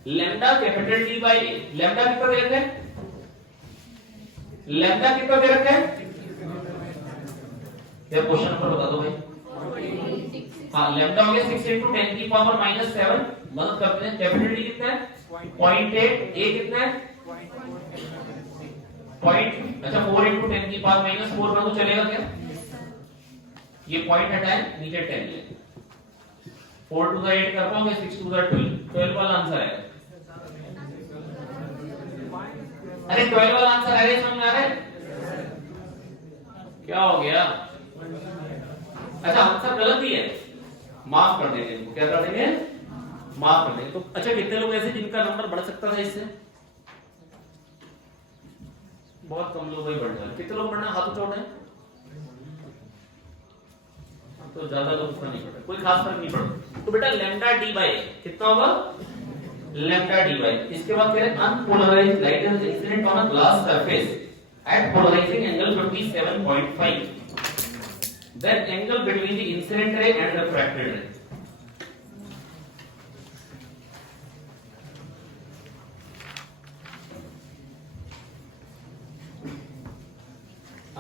Lambda capital D by lambda कितना दे रखा है? लैम्डा कितना दे रखा है? क्या क्वेश्चन पर बता दो भाई। हाँ लैम्डा हो गया 6 into 10 की पावर माइनस 7, मदद करते हैं। कैपिटल डी कितना है? 0.8, ए कितना है पॉइंट, अच्छा 4 इंटू 10 की पावर माइनस 4 बना तो चलेगा क्या? ये पॉइंट हटाएं, नीचे 10 ले, 4 टू द 8 कर पाओगे, 6 टू द 12 वाला आंसर है। अरे 12 वाला आंसर है, समझ में आ रहा है क्या हो गया? अच्छा आंसर गलत ही है, माफ कर देंगे इनको, क्या कर देंगे? माफ कर देंगे। तो अच्छा कितने लोग ऐसे जिनका नंबर बढ़ सकता था इससे? बहुत कम लोग ही बढ़ जाए। कितने लोग बढ़ना, हाथ उठाओ है? तो ज्यादा लोग उसका नहीं पढ़े, कोई खास फर्क नहीं पड़ता। तो बेटा लैम्डा डी बाई कितना होगा? Lambda D by. इसके बाद कह रहे unpolarised light is incident on a glass surface at polarising angle 57.5, then angle between the incident ray and the refracted ray.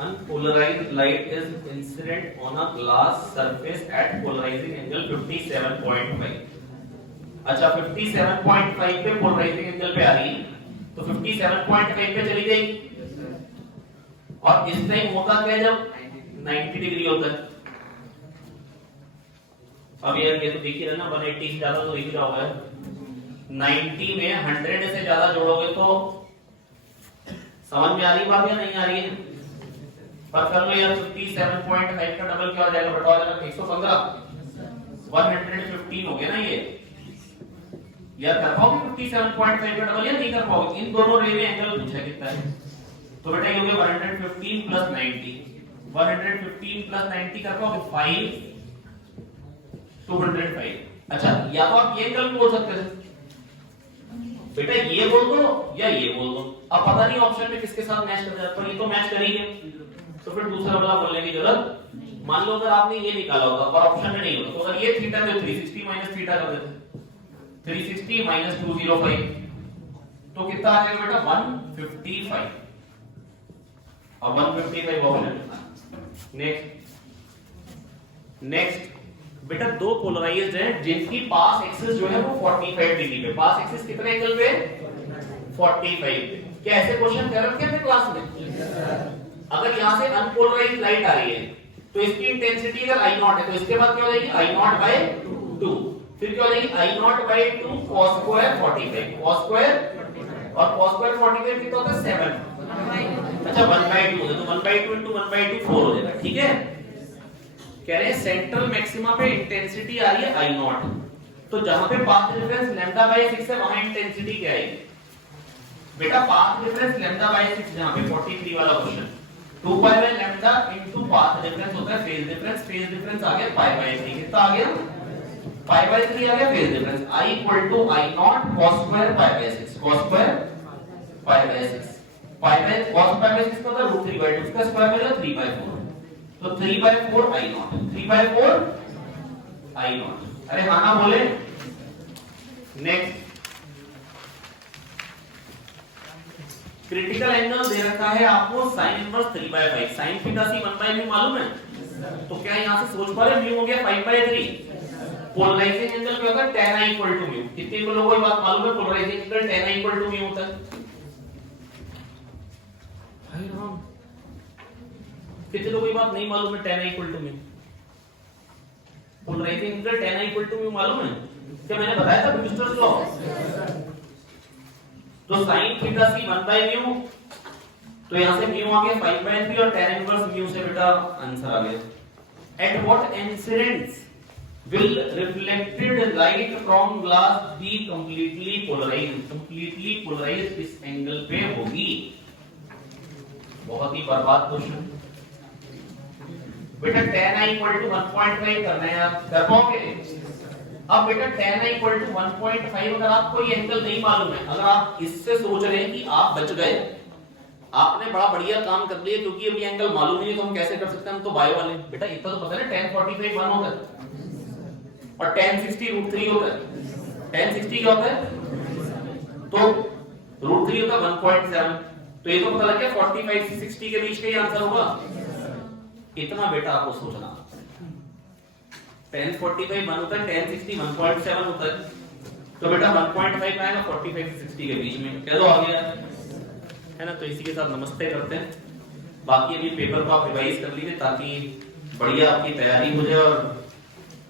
Unpolarized light is incident on a glass surface at polarizing angle 57.5. अच्छा 57.5 पे पोलराइजिंग एंगल पे आ रही है, तो 57.5 पे चली जाएगी। और इस टाइम होता क्या जब 90 डिग्री होता है? अब यार ये तो देख ही रहे ना, 180 से ज्यादा तो दिख रहा होगा। 90 में 100 से ज्यादा जोड़ोगे तो समझ में आ रही बात या नहीं आ रही है? पर कर लो यार, 57.5 का डबल क्या हो जाएगा? बटा हो जाएगा 115, 115 हो गया ना ये। यार कर पाओगे 57.5 का डबल या नहीं कर पाओगे? इन दोनों रे में एंगल पूछा कितना है, तो बेटा ये हो गया 115 प्लस 90, 115 प्लस 90 कर पाओगे 5, 205। अच्छा या तो आप ये एंगल बोल सकते थे बेटा, ये बोल दो या ये बोल दो, अब पता नहीं ऑप्शन में किसके साथ मैच कर जाता है, ये तो मैच करेंगे, तो फिर दूसरा वाला बोलने की जरूरत। मान लो अगर आपने ये निकाला होगा और ऑप्शन में नहीं होता, तो अगर ये थीटा तो 360 माइनस थीटा कर देते, 360 माइनस 205, तो कितना आ जाएगा बेटा? 155, और 155 ऑप्शन। नेक्स्ट बेटा दो पोलराइज्ड हैं जिनकी पास एक्सिस जो है वो 45 डिग्री पे, पास एक्सिस कितने एंगल पे? 45 पे। क्या ऐसे क्वेश्चन कर रखे थे क्लास में? अगर यहां से अनपोलराइज्ड लाइट आ रही है तो इसकी इंटेंसिटी अगर I नॉट है तो इसके बाद क्या हो जाएगी? I नॉट बाय 2, फिर क्या हो जाएगी? I naught by 2 cos square 45, cos square, और cos स्क्वायर 45 कितना होता है? 7। अच्छा 1/2 है तो 1/2 into 1/2 4 हो जाएगा, ठीक है। कह रहे हैं सेंट्रल मैक्सिमा पे इंटेंसिटी आ रही है I नॉट, तो जहां पे पाथ डिफरेंस लैम्डा बाय 6 है वहां इंटेंसिटी क्या आएगी? बेटा पाथ डिफरेंस लैम्डा बाय 6, जहां पे 43 वाला question 2 pi by lambda into path difference होता है फेज डिफरेंस, फेज डिफरेंस आ गया पाई बाय 3, कितना आ गया? पाई बाय 3 आ गया phase difference. I equal to I naught cos square pi by 6, cos square pi by 6, pi by cos pi by 6 का होता है √3/2, इसका स्क्वायर मिलेगा 3/4, तो 3/4 I नॉट, 3/4 I नॉट। अरे हाँ ना बोले। नेक्स्ट क्रिटिकल एंगल दे रखा है आपको sin inverse 3/5, sin theta c 1/μ मालूम है, तो क्या यहां से सोच पा रहे म्यू हो गया 5/3। पोलराइजिंग एंगल क्या होता है? tan i equal to mu. कितने लोगों को ये बात मालूम है? Polarising angle tan i equal to mu होता है। भाई राम, कितने लोगों को ये बात नहीं मालूम है? tan i equal to mu, polarising angle tan i equal to mu मालूम है क्या? मैंने बताया था ब्रूस्टर्स लॉ। तो sin थीटा c 1/μ, तो यहां से म्यू आ गया 5/3 और tan इनवर्स म्यू से बेटा आंसर आ गया। At what incidence will reflected light from glass be completely polarized? completely polarized इस एंगल पे होगी। बहुत ही बर्बाद क्वेश्चन बेटा। tan i इक्वल टू 1.5 करना है, आप कर पाओगे? अब बेटा tan i इक्वल टू 1.5 अगर आपको ये एंगल नहीं मालूम है, अगर आप इससे सोच रहे हैं कि आप बच गए, आपने बड़ा बढ़िया काम कर लिया, क्योंकि अभी एंगल मालूम नहीं है तो हम कैसे कर सकते हैं? हम तो बायो वाले। बेटा इतना तो पता है tan 45 1 होता है और tan 60 √3 होता है। tan 60 क्या होता है? तो √3 होता है 1.7, तो ये तो पता लग गया 45 से 60 के बीच का ही आंसर होगा। इतना बेटा आपको सोचना। tan 45 1 होता है, tan 60 1.7 होता है, तो बेटा 1.5 आएगा 45 से 60 के बीच में, कह दो आ गया है ना। तो इसी के साथ नमस्ते करते हैं। बाकी अभी पेपर को आप रिवाइज कर लीजिए ताकि बढ़िया आपकी तैयारी हो जाए, और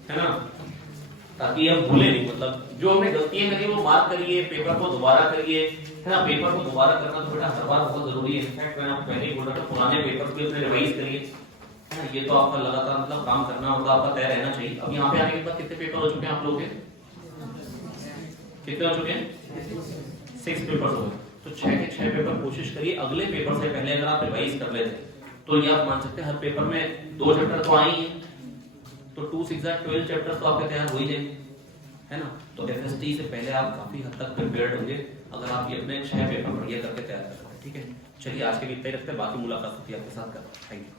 है ना, ताकि आप भूले नहीं। मतलब जो हमने गलतियां करी वो मार्क करिए, पेपर को दोबारा करिए, है ना। पेपर को दोबारा करना तो बेटा हर बार बहुत जरूरी है। इनफैक्ट मैंने आपको पहले ही बोला था पुराने पेपर भी अपने रिवाइज करिए, है ना। ये तो आपका लगातार मतलब काम करना होगा, आपका तय रहना चाहिए। अब यहाँ पे आने के बाद कितने पेपर हो चुके हैं आप लोगों के? कितने हो चुके हैं? 6 पेपर हो गए। तो 6 के 6 पेपर कोशिश करिए अगले पेपर से पहले अगर आप रिवाइज कर लेते तो ये आप मान सकते हैं हर पेपर में 2 चैप्टर तो आए ही हैं, तो 2 6 12 चैप्टर्स तो आपके तैयार हो ही जाएंगे, है ना। तो एफएसटी से पहले आप काफी हद तक प्रिपेयर्ड होंगे अगर आप ये अपने 6 पेपर बढ़िया करके तैयार करते हैं। ठीक है, चलिए आज के लिए इतना ही रखते हैं, बाकी मुलाकात होती है आपके साथ। Thank you.